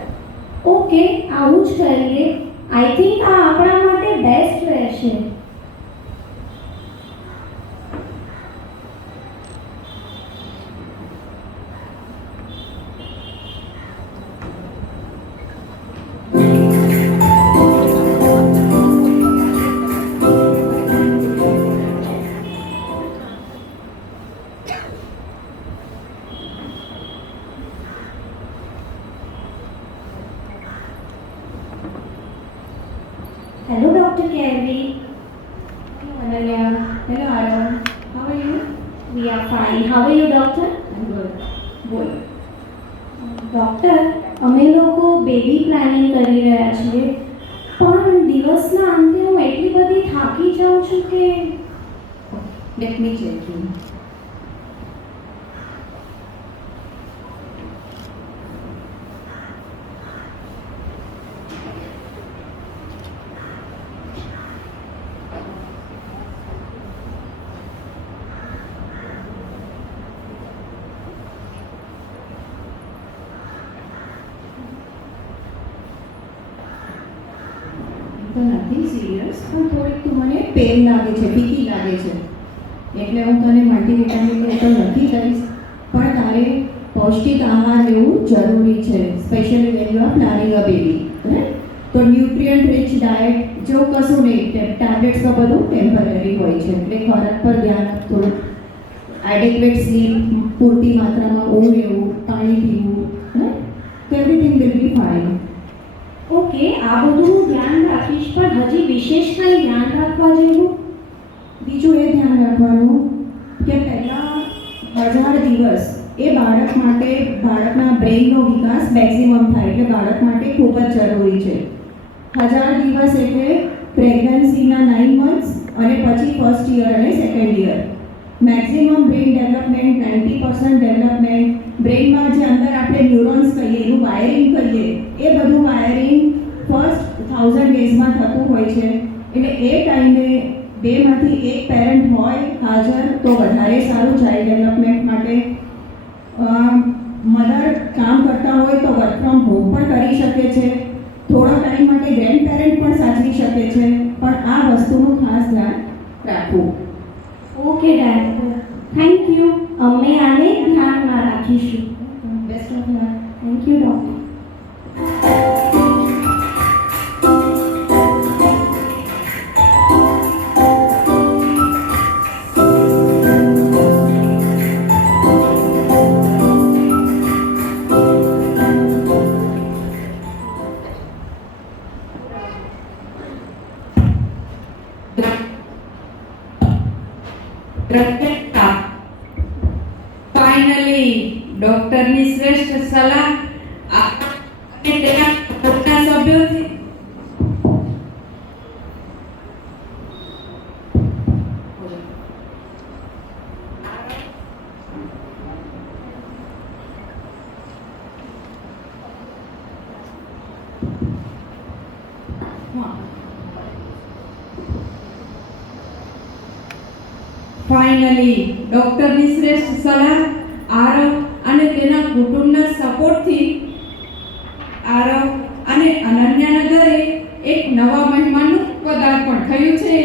ઓકે, આવું જ કરીએ. આઈ થિંક આ આપણા માટે બેસ્ટ રહેશે. Hello, Dr. Kelly. Ananya, hello Arun, how are you? We are fine. How are you, doctor? I'm good. બોલ. ડૉક્ટર, અમે લોકો બેબી પ્લાનિંગ કરી રહ્યા છીએ, પણ દિવસના અંતે હું એટલી બધી થાકી જાઉં છું કે Let me check you. તો નથી સિરિયસ, પણ થોડીક તું મને પેન લાગે છે, બીકી લાગે છે, એટલે હું તને મલ્ટીવિટામિન બોટલ નથી દઈશ, પણ તારે પૌષ્ટિક આહાર લેવું જરૂરી છે, specially when you are planning a baby, right? તો ન્યુટ્રિયન્ટ રિચ ડાયટ જેવું કશું નહીં, ટેબ્લેટ્સ તો બધું ટેમ્પરરી હોય છે, એટલે ખોરાક પર ધ્યાન થોડું એડિક્વેટ સ્લીપ, પૂરતી માત્રામાં ઊંઘ લેવું, પાણી પીવું, તો everything will be fine. Okay, આ બધું હું ધ્યાન રાખીશ, પણ હજી વિશેષ કંઈ ધ્યાન રાખવા જેવું? બીજું એ ધ્યાન રાખવાનું કે પહેલાં 1000 દિવસ એ બાળક માટે, બાળકના બ્રેઇનનો વિકાસ મેક્સિમમ થાય એટલે બાળક માટે ખૂબ જ જરૂરી છે. 1000 દિવસ એટલે પ્રેગ્નન્સીના 9 months અને પછી ફર્સ્ટ યર અને second year. Maximum brain development, 90% development, બ્રેઇનમાં જે અંદર આપણે ન્યુરોન્સ કહીએ એનું વાયરિંગ કહીએ એ બધું વાયરિંગ ફર્સ્ટ 1000 ડેઝમાં થતું હોય છે. એટલે એ ટાઈમે બેમાંથી એક પેરેન્ટ હોય હાજર તો વધારે સારું ચાઇલ્ડ ડેવલપમેન્ટ માટે. મધર કામ કરતા હોય તો વર્ક ફ્રોમ હોમ પણ કરી શકે છે. થોડા ટાઈમ માટે ગ્રેન્ડ પેરેન્ટ પણ સાચવી શકે છે. પણ આ વસ્તુનું ખાસ ધ્યાન રાખવું. Okay dad, thank you. અમે આને ધ્યાનમાં રાખીશું. Best of luck. Thank you doctor. Finally ડોક્ટરની શ્રેષ્ઠ સલાહ અને તેના પોતાના સભ્યોથી ફાઇનલી ડોક્ટરની શ્રેષ્ઠ સલાહ, આરવ અને તેના કુટુંબના સપોર્ટથી આરવ અને અનન્યાના ઘરે એક નવા મહેમાનનું પદાર્પણ થયું છે.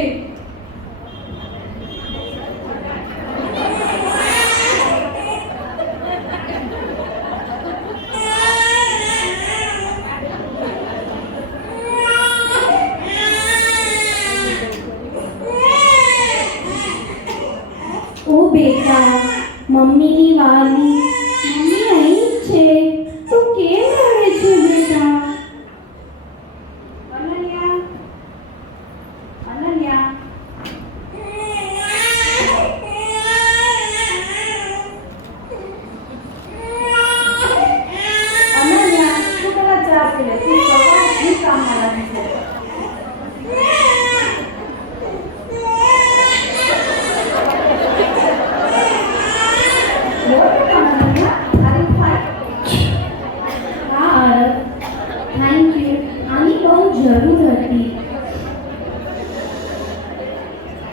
ઓ બેટા, મમ્મીની વાલી, મમ્મી અહીં જ છે. તું કેમ રહે છે બેટા? અનન્યા, અનન્યા. અનન્યા, તું પેલા ચા પી લે. તું સવારથી કામમાં લાગી છે. હા આરવ, થેન્ક યુ. આની બહુ જરૂર હતી.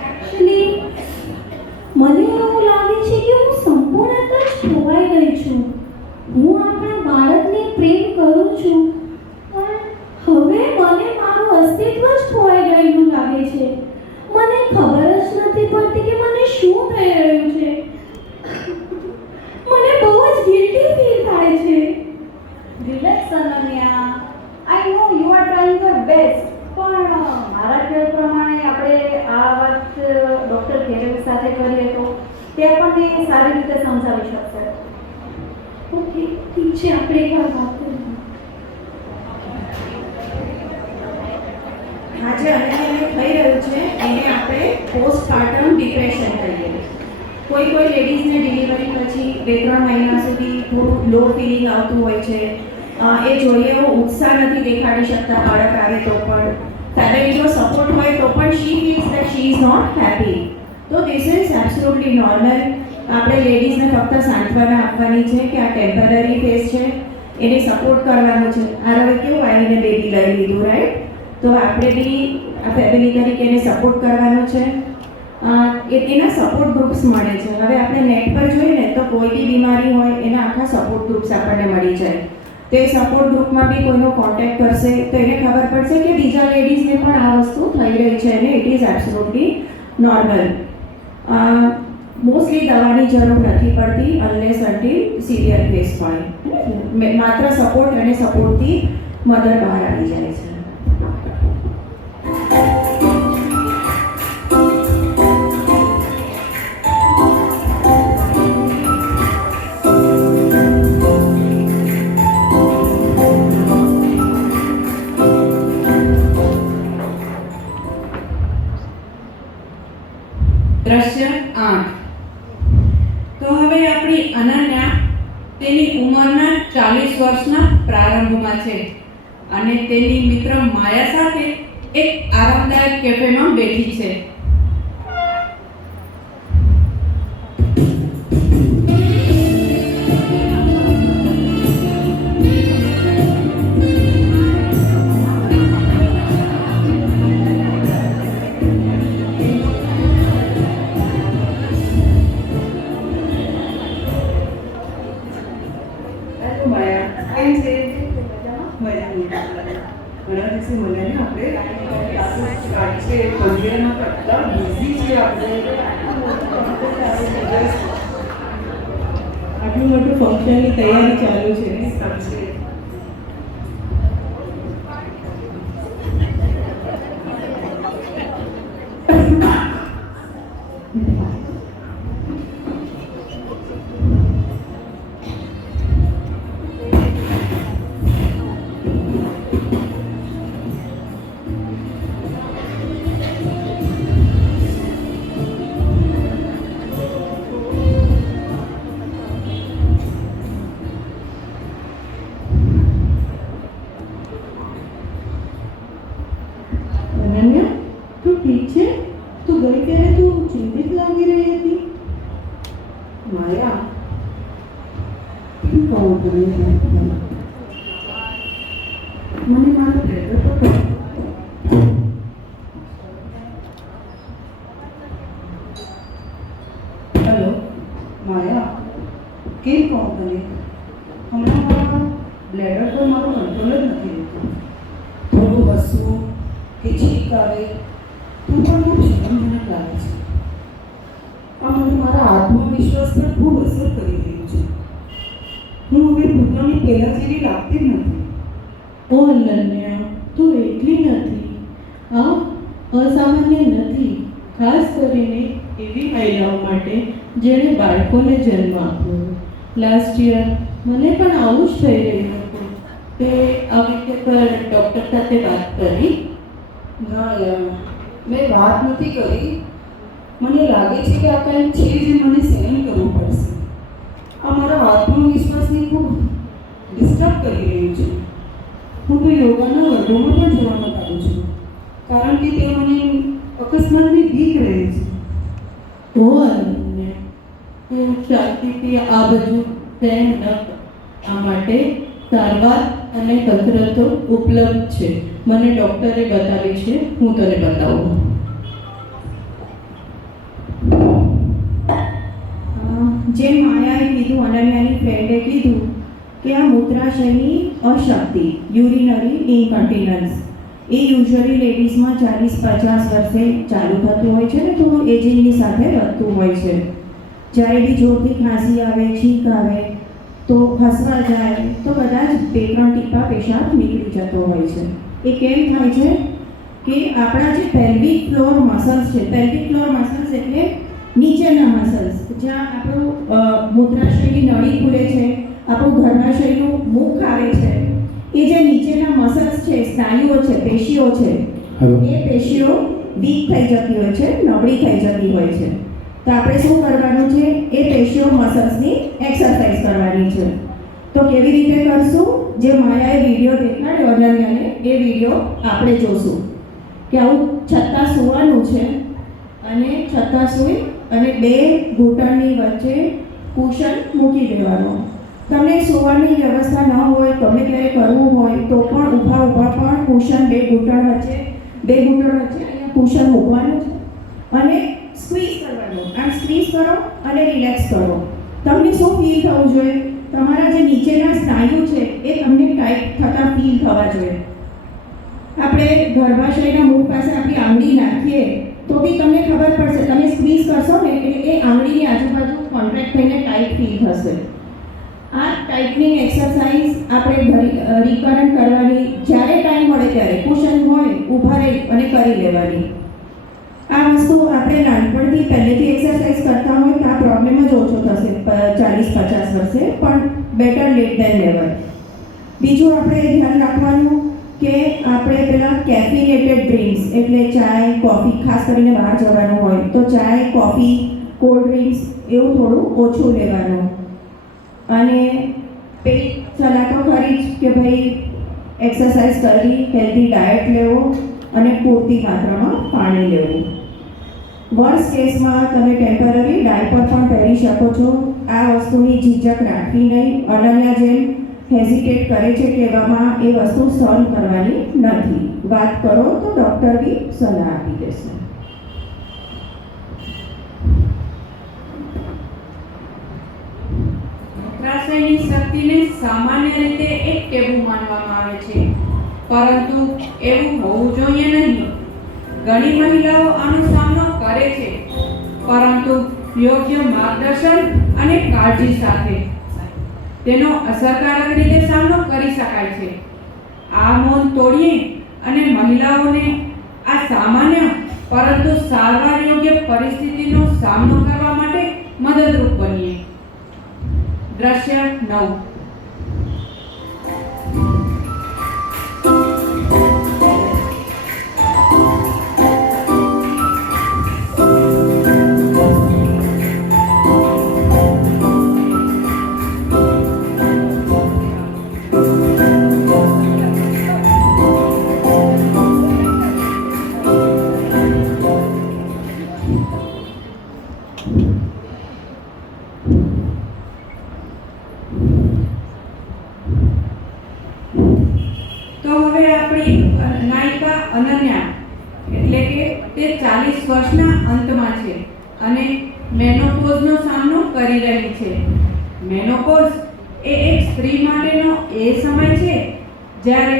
એકચ્યુઅલી મને એવું લાગે છે કે હું સંપૂર્ણત જ ખોવાઈ ગઈ છું. હું આપણા બાળકને પ્રેમ કરું છું, પણ હવે મને મારું અસ્તિત્વ જ ખોવાઈ ગયેલું લાગે છે. મને ખબર જ નથી પડતી કે મને શું થઈ રહ્યું છે. મને બહુ જ ગિલ્ટી ફીલ થાય છે. Relax Ananya. I know you are trying your best. પણ મારા ખ્યાલ પ્રમાણે આપણે આ વાત ડૉક્ટર કેરવ સાથે કરીએ તો તે આપણને સારી રીતે સમજાવી શકશે. ઓકે, ઠીક છે, આપણે એકવાર વાત કરીએ. આજે અનન્યાને થઈ રહ્યું છે એને આપણે પોસ્ટપાર્ટમ ડિપ્રેશન કહીએ. કોઈ લેડીઝને ડિલિવરી પછી 2-3 મહિના સુધી થોડું લો ફિલિંગ આવતું હોય છે. એ જોઈએ એવો ઉત્સાહ નથી દેખાડી શકતા બાળક આવે તો પણ. ફેમિલીનો સપોર્ટ હોય તો પણ she feels that she is not happy. તો ધીસ ઇઝ એબ્સોલ્યુટલી નોર્મલ. આપણે લેડીઝને ફક્ત સાંત્વના આપવાની છે કે આ ટેમ્પરરી ફેઝ છે, એને સપોર્ટ કરવાનો છે. આ હવે કેવું આવીને બેબી લઈ લીધું, રાઈટ? તો આપણે બી આ ફેમિલી તરીકે એને સપોર્ટ કરવાનો છે. એના સપોર્ટ ગ્રુપ્સ મળે છે. હવે આપણે નેટ પર જોઈએ ને તો કોઈ બી બીમારી હોય એના આખા સપોર્ટ ગ્રુપ્સ આપણને મળી જાય. તો એ સપોર્ટ ગ્રુપમાં બી કોઈનો કોન્ટેક્ટ કરશે તો એને ખબર પડશે કે બીજા લેડીઝને પણ આ વસ્તુ થઈ રહી છે અને it is absolutely normal. Mostly દવાની જરૂર નથી પડતી અનલેસ અન્ટિલ સિવિયર કેસ હોય. માત્ર સપોર્ટ અને સપોર્ટથી મધર બહાર આવી જાય છે. અનન્યા તેની ઉંમરના 40 વર્ષના પ્રારંભમાં છે અને તેની મિત્ર માયા સાથે એક આરામદાયક કેફેમાં બેઠી છે. હેલો માયા, કેમ છે? મજામાં. ઘણા દિવસે મળ્યા ને આપણે ક્લાસીસ સ્ટાર્ટ છે મંદિરમાં કેટલા બિઝી છે આપણે. આટલું મોટું ફંક્શનની તૈયારી ચાલુ છે ને સમજે. અનન્યા, તું ઠીક છે? તું ગઈ ત્યારે તું ચિંતિત લાગી રહી હતી. માયા, કેમ કહું તને? મને મારો ડ્રાઈવર તો કહો. હેલો માયા, કેમ કહું તને? હમણાં મારા બ્લેડર પર મારો કંટ્રોલ જ નથી રહેતો. થોડું હસવું કે છીક આવે તો પણ ખૂબ શરમજનક લાગે છે. આ મને મારા આત્મવિશ્વાસ પર ખૂબ અસર કરી રહ્યું છે. હું હવે પોતાની પહેલા જેવી લાગતી જ નથી. ઓ અનન્યા, તું એટલી નથી. આ અસામાન્ય નથી, ખાસ કરીને એવી મહિલાઓ માટે જેણે બાળકોને જન્મ આપ્યો. લાસ્ટ યર મને પણ આવું જ થઈ રહ્યું હતું. તે આ વિષય પર ડૉક્ટર સાથે વાત કરી? ના યાર, મેં વાત નથી કરી. મને લાગે છે કે આ કંઈક છે જે મને સહન કરવું પડશે. આ મારા આત્મવિશ્વાસને ખૂબ ડિસ્ટર્બ કરી રહ્યું છે. હું તો યોગાના વર્ગોમાં પણ જવા માંગુ છું, કારણ કે તે મને અકસ્માતની બીક રહે છે. ઓ અનન્યા, તું શાંતિથી આ બધું સહન ન કર. આ માટે સારવાર અને કસરતો ઉપલબ્ધ છે. મને ડૉક્ટરે બતાવી છે, હું તને બતાવું. જેમ માયાએ કીધું, અનન્યાની ફ્રેન્ડે કીધું કે આ મૂત્રાશયની અશક્તિ, યુરિનરી ઇન્કન્ટિનન્સ, એ યુઝ્યુઅલી લેડીઝમાં 40-50 વર્ષે ચાલુ થતું હોય છે ને થોડું એજિંગની સાથે વધતું હોય છે. જ્યારે બી જોરથી ખાંસી આવે, છીંક આવે તો હસવા જાય તો કદાચ 2-3 ટીપા પેશાબ નીકળી જતો હોય છે. એ કેમ થાય છે કે આપણા જે પેલ્વિક ફ્લોર મસલ્સ છે, પેલ્વિક ફ્લોર મસલ્સ એટલે નીચેના મસલ્સ, જ્યાં આપણું મૂત્રાશયની નળી ખુલે છે, આપણું ગર્ભાશયનું મુખ આવે છે, એ જે નીચેના મસલ્સ છે, સ્નાયુઓ છે, પેશીઓ છે, એ પેશીઓ વીક થઈ જતી હોય છે, નબળી થઈ જતી હોય છે. તો આપણે શું કરવાનું છે? એ પેશીઓ મસલ્સની એક્સરસાઇઝ કરવાની છે. તો કેવી રીતે કરશું? જે માયાએ વિડીયો દેખાડ્યો અનન્યાને, એ વિડીયો આપણે જોશું કે આવું છતાં સૂવાનું છે અને છતાં સૂઈ અને 2 ઘૂંટણની વચ્ચે કુશન મૂકી દેવાનું. તમને સૂવાની વ્યવસ્થા ન હોય, ગમે ત્યારે કરવું હોય તો પણ ઊભા પણ કુશન 2 ઘૂંટણ વચ્ચે અહીંયા કુશન મૂકવાનું છે અને સ્ક્વીઝ કરવાનું. આમ સ્ક્વીઝ કરો અને રિલેક્સ કરો. તમને શું ફીલ થવું જોઈએ? તમારા જે નીચેના સ્નાયુ છે એ તમને ટાઈટ થતા ફીલ થવા જોઈએ. આપણે ગર્ભાશયના મુખ પાસે આપણી આંગળી નાખીએ તો બી તમને ખબર પડશે. તમે સ્ક્વીઝ કરશો ને એટલે એ આંગળીની આજુબાજુ કોન્ટ્રેક્ટ થઈને ટાઈટ ફીલ થશે. આ ટાઈટનિંગ એક્સરસાઇઝ આપણે રિકરન્ટ કરવાની, જ્યારે ટાઈમ મળે ત્યારે કુશન હોય ઊભા રહી અને કરી લેવાની. આ વસ્તુ આપણે નાનપણથી પહેલેથી એક્સરસાઇઝ કરતા હોય તો આ પ્રોબ્લેમ જ ઓછો થશે 40-50 વર્ષે, પણ બેટર લેટ ધેન નેવર. બીજું આપણે ધ્યાન રાખવાનું કે આપણે પેલા કેફિનેટેડ ડ્રિંક્સ એટલે ચાય, કોફી, ખાસ કરીને બહાર જવાનું હોય તો ચાય, કોફી, કોલ્ડ ડ્રિંક્સ એવું થોડું ઓછું લેવાનું. અને પેલી સલાહ તો ખરી જ કે ભાઈ એક્સરસાઇઝ કરવી, હેલ્ધી ડાયટ લેવો અને પૂરતી માત્રામાં પાણી લેવું. વર્સ્ટ કેસમાં તમે ટેમ્પરરી ડાયપર પણ પહેરી શકો છો. આ વસ્તુની ઝીઝક રાખવી નહીં. અનન્યા જેમ હેઝિટેટ કરે છે કહેવામાં એ વસ્તુ સહન કરવાની નથી. વાત કરો તો ડૉક્ટર બી સલાહ આપી દેશે. મૂત્રાશયની શક્તિને સામાન્ય રીતે એક ટેબુ માનવામાં આવે છે, પરંતુ એવું હોવું જોઈએ નહીં. ઘણી મહિલાઓ આનો સામનો કરે છે, પરંતુ યોગ્ય માર્ગદર્શન અને કાળજી સાથે તેનો અસરકારક રીતે સામનો કરી શકાય છે. આ મૌન તોડીએ અને મહિલાઓને આ સામાન્ય પરંતુ સારવાર યોગ્ય પરિસ્થિતિનો સામનો કરવા માટે મદદરૂપ બનીએ. દ્રશ્ય 9. તો હવે આપણી નાયિકા અનન્યા એટલે કે તે 40 વર્ષના અંતમાં છે અને મેનોપોઝનો સામનો કરી રહી છે. મેનોપોઝ એ એક સ્ત્રી માટેનો એ સમય છે જ્યારે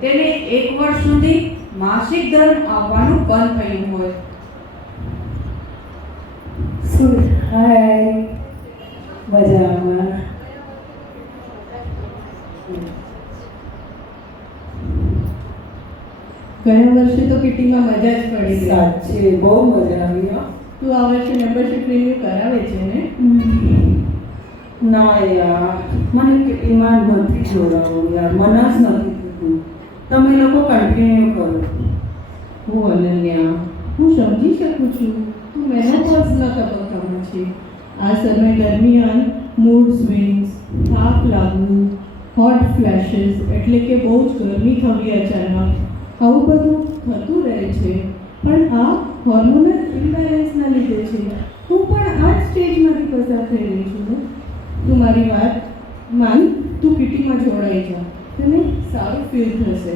તેને 1 વર્ષ સુધી માસિક ધર્મ આવવાનું બંધ થયું હોય. હાય, મજામાં. ગયા વર્ષે તો કિટીમાં મજા જ પડી ગઈ. સાચે બહુ મજા આવી હો. તું આ વર્ષે મેમ્બરશિપ રિન્યુ કરાવે છે ને? ના યાર, મને કિટીમાં નથી જોડાવું યાર, મને જ નથી થતું. તમે લોકો કન્ટિન્યુ કરો. હું અનન્યા, હું સમજી શકું છું તું મેનોપોઝના તબક્કામાં છે. આ સમય દરમિયાન મૂડ સ્વિંગ્સ, થાક લાગવું, હોટ ફ્લેશિસ એટલે કે બહુ જ ગરમી થવી અચાનક, આવું બધું થતું રહે છે. પણ આ હોર્મોનલ ઇમ્બેલેન્સના લીધે છે. હું પણ આ જ સ્ટેજમાંથી પસાર થઈ રહી છું. તું મારી વાત માન, તું કિટીમાં જોડાઈ જા, તને સારું ફીલ થશે.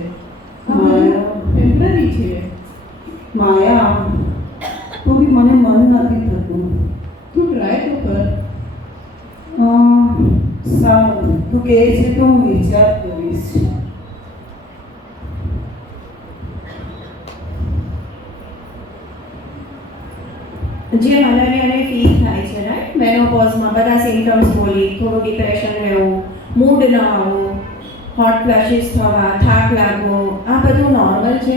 આ ટેમ્પરરી છે. માયા, તો બી મને મન નથી થતું. તું ટ્રાય તો કર. સારું, તું કહે છે તો હું વિચાર કરીશ. જે અનન્યાને ફીલ થાય છે રાઈટ, મેનોપોઝમાં બધા સિમ્ટમ્સ બોલી, થોડું ડિપ્રેશન રહેવું, મૂડ ન આવવું, હોટ ફ્લેશિસ થવા, થાક લાગવો, આ બધું નોર્મલ છે.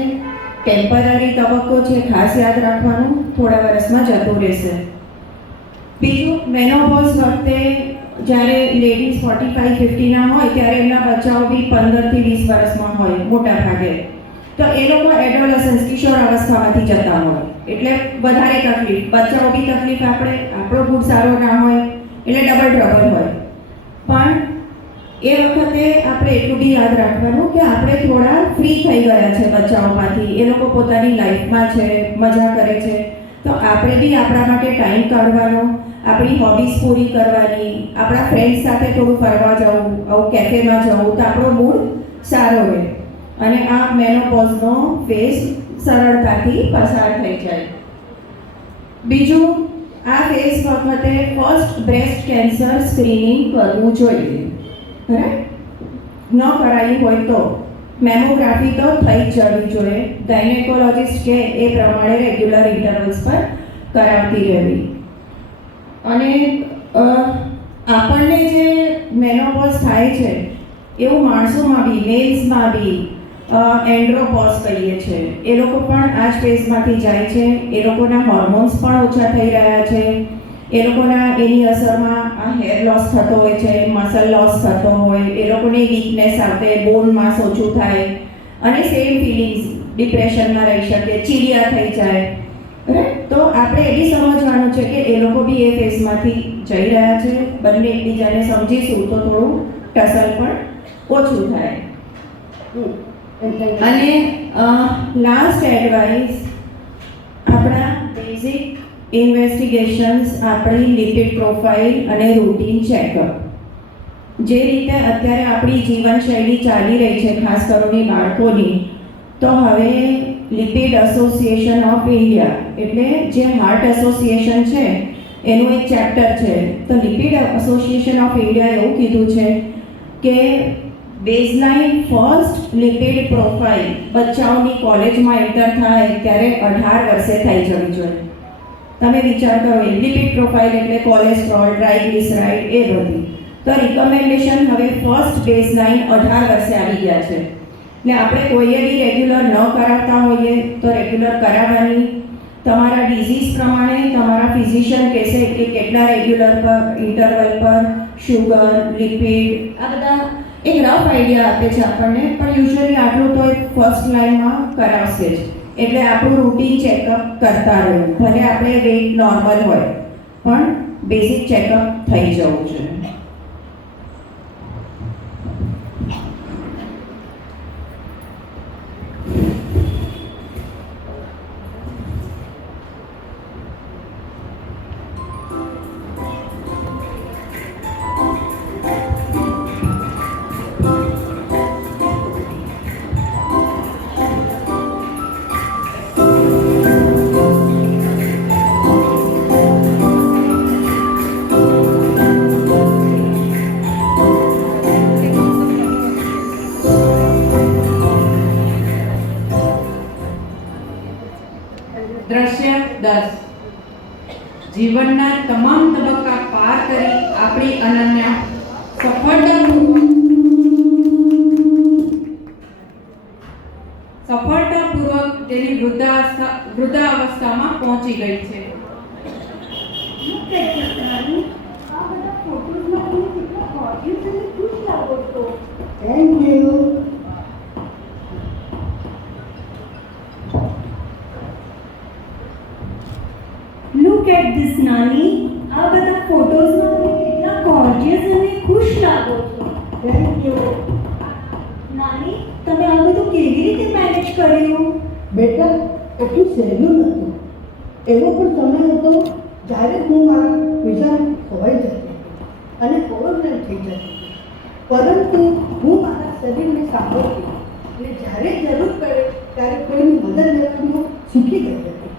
ટેમ્પરરી તબક્કો છે, ખાસ યાદ રાખવાનું, થોડા વર્ષમાં જતું રહેશે. બીજું, મેનોપોઝ વખતે જ્યારે લેડીઝ 45-50 ના હોય ત્યારે એમના બચ્ચાઓ બી 15 થી 20 વર્ષમાં હોય મોટા ભાગે. તો એ લોકો એડોલસન્સ, કિશોર અવસ્થામાંથી જતા હોય એટલે વધારે તકલીફ, બચ્ચાઓ બી તકલીફ, આપણો મૂડ સારો ના હોય એટલે ડબલ ટ્રબલ હોય. પણ એ વખતે આપણે એટલું બી યાદ રાખવાનું કે આપણે થોડા ફ્રી થઈ ગયા છે બચ્ચાઓમાંથી, એ લોકો પોતાની લાઈફમાં છે, મજા કરે છે. તો આપણે બી આપણા માટે ટાઈમ કાઢવાનો, આપણી હોબીઝ પૂરી કરવાની, આપણા ફ્રેન્ડ્સ સાથે થોડું ફરવા જવું, આવું કેફેમાં જવું, તો આપણો મૂડ સારો રહે અને આ મેનોપોઝનો ફેઝ સરળતાથી પસાર થઈ જાય. બીજું, આ ફેઝ વખતે ફર્સ્ટ બ્રેસ્ટ કેન્સર સ્ક્રીનિંગ કરવું જોઈએ. બરાબર, ન કરાયું હોય તો મેમોગ્રાફી તો થઈ જ જવી જોઈએ. ગાયનેકોલોજિસ્ટ કે એ પ્રમાણે રેગ્યુલર ઇન્ટરવલ્સ પર કરાવતી રહેવી. અને આપણને જે મેનોપોઝ થાય છે એવું માણસોમાં બી, મેલ્સમાં બી એન્ડ્રોપોઝ કહીએ છીએ, એ લોકો પણ આ જ ફેઝમાંથી જાય છે. એ લોકોના હોર્મોન્સ પણ ઓછા થઈ રહ્યા છે. એ લોકોના એની અસરમાં આ હેર લોસ થતો હોય છે, મસલ લોસ થતો હોય, એ લોકોની વીકનેસ આવતે, બોન માસ ઓછું થાય અને સેમ ફિલિંગ્સ, ડિપ્રેશનમાં રહી શકે, ચીડિયા થઈ જાય. રાઈટ? તો આપણે એ બી સમજવાનું છે કે એ લોકો બી એ ફેઝમાંથી જઈ રહ્યા છે. બંને એકબીજાને સમજીશું તો થોડું ટસલ પણ ઓછું થાય. અને લાસ્ટ એડવાઇસ, આપણા બેઝિક ઇન્વેસ્ટિગેશન્સ, આપણી લિપિડ પ્રોફાઇલ અને રૂટીન ચેકઅપ. જે રીતે અત્યારે આપણી જીવનશૈલી ચાલી રહી છે, ખાસ કરીને બાળકોની, તો હવે લિપિડ એસોસિએશન ઓફ ઇન્ડિયા એટલે જે હાર્ટ એસોસિએશન છે એનું એક ચેપ્ટર છે. તો લિપિડ એસોસિએશન ઓફ ઇન્ડિયાએ એવું કીધું છે કે બેઝલાઇન ફર્સ્ટ લિપિડ પ્રોફાઇલ બચ્ચાઓની કોલેજમાં એન્ટર થાય ત્યારે 18 વર્ષે થઈ જવી જોઈએ. તમે વિચાર કરો, લિપિડ પ્રોફાઇલ એટલે કોલેસ્ટ્રોલ, ટ્રાઇગ્લિસરાઇડ એ બધી. તો રિકમેન્ડેશન હવે ફર્સ્ટ બેઝલાઇન 18 વર્ષે આવી ગયા છે. એટલે આપણે કોઈએ બી રેગ્યુલર ન કરાવતા હોઈએ તો રેગ્યુલર કરાવવાની. તમારા ડિઝીઝ પ્રમાણે તમારા ફિઝિશિયન કહેશે કે કેટલા રેગ્યુલર પર, ઇન્ટરવલ પર, શુગર, લિપિડ, આ બધા એક રફ આઈડિયા આપે છે આપણને. પણ યુઝ્યુઅલી આટલું તો એક ફર્સ્ટ લાઇનમાં કરાવશે જ. એટલે આપણું રૂટીન ચેકઅપ કરતા રહેવું. ભલે આપણે વેઇટ નોર્મલ હોય પણ બેઝિક ચેકઅપ થઈ જવું જોઈએ. દ્રશ્ય 10. જીવનના તમામ તબક્કા પાર કરી આપણી અનન્યા સફળતાપૂર્વક તેની વૃદ્ધાવસ્થામાં પહોંચી ગઈ છે. Thank you. Look at this નાની. આ બધા ફોટોઝમાં તમે કેટલા ગોર્જિયસ અને ખુશ લાગો છો. Thank you. નાની, તમે આ બધું કેવી રીતે મેનેજ કર્યું? બેટા, એટલું સહેલું નહોતું. એવો પણ સમય હતો જ્યારે હું મારા વિચાર ખોવાઈ જતી હતી અને ઓવરવેલ્મ થઈ જતી હતી. પરંતુ હું મારા શરીરને સાંભળતી અને જ્યારે જરૂર પડે ત્યારે કોઈની મદદ લેવાનું હું શીખી ગઈ હતી.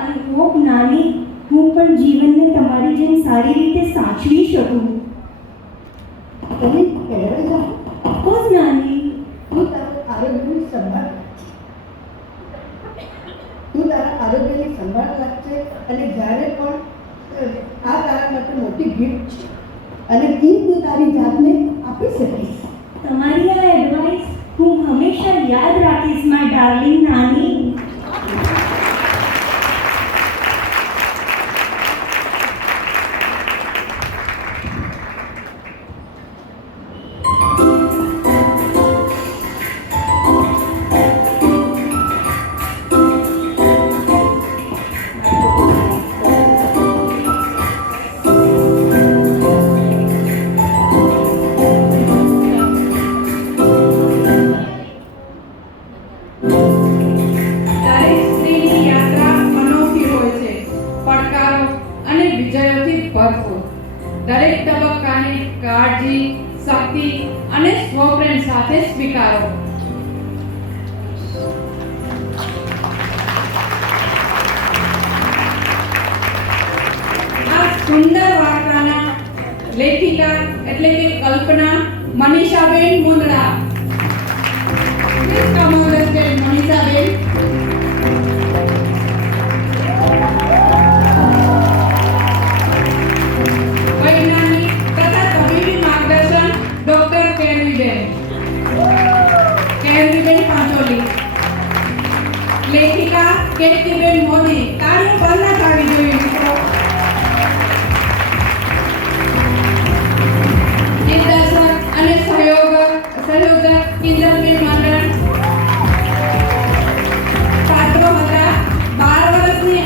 આઈ હોપ નાની, હું પણ જીવનને તમારી જેમ સારી રીતે સાચવી શકું. તમે કહેવાય જાઓ, ઓફકોર્સ નાની. તું તારા આરોગ્યની સંભાળ રાખજે. તું તારા આરોગ્યની સંભાળ રાખજે અને જ્યારે પણ આ તારા માટે મોટી ગિફ્ટ છે અને એ તું તારી જાતને આપી શકીશ. તમારી આ એડવાઇસ હું હંમેશા યાદ રાખીશ, માય ડાર્લિંગ નાની. દરેક સ્ત્રીની યાત્રા અનોખી હોય છે, પડકારો અને વિજયોથી ભરપૂર. દરેક તબક્કાને કાળજી, શક્તિ અને સ્વપ્રેમ સાથે સ્વીકારો. આ સુંદર વાર્તાના લેખિકા એટલે કે કલ્પના મનીષાબેન Mundada. Please come on the stage, મનીષાબેન. વૈજ્ઞાનિક તથા તબીબી માર્ગદર્શન ડોક્ટર કેળવીબેન પાંચોલી. લેખિકા કીર્તિબેન મોદી. તાળીઓ બંધ થવી જોઈએ મિત્રો. દિગ્દર્શક અને સહયોગક કિંજલબેન મંડળ. પાત્રો હતા 12 વર્ષની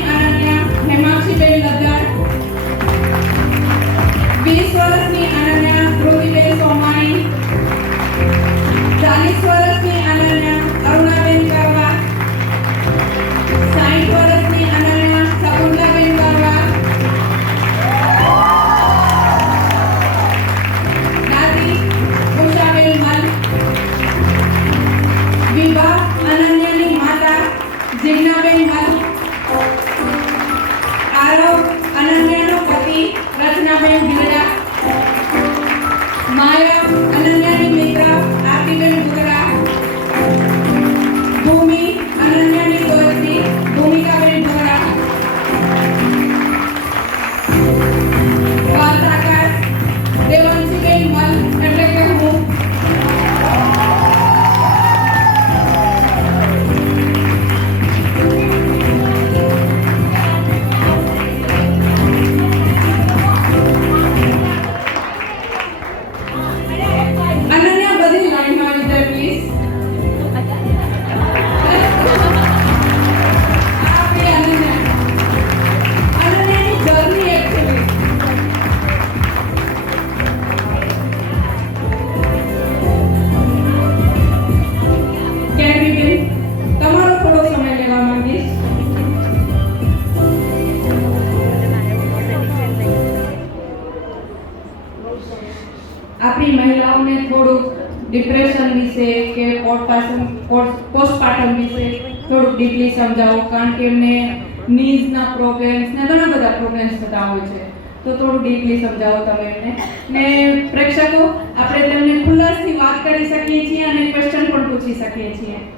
આપણી મહિલાઓને થોડુંક ડિપ્રેશન વિશે કે પોસ્ટપાર્ટમ વિશે થોડુંક ડીપલી સમજાવો, કારણ કે એમને નીઝના પ્રોબ્લેમ્સ ને ઘણા બધા પ્રોબ્લેમ્સ થતા હોય છે. તો થોડું ડીપલી સમજાવો તમે એમને. ને પ્રેક્ષકો, આપણે તેમને ખુલ્લાસથી વાત કરી શકીએ છીએ અને ક્વેશ્ચન પણ પૂછી શકીએ છીએ.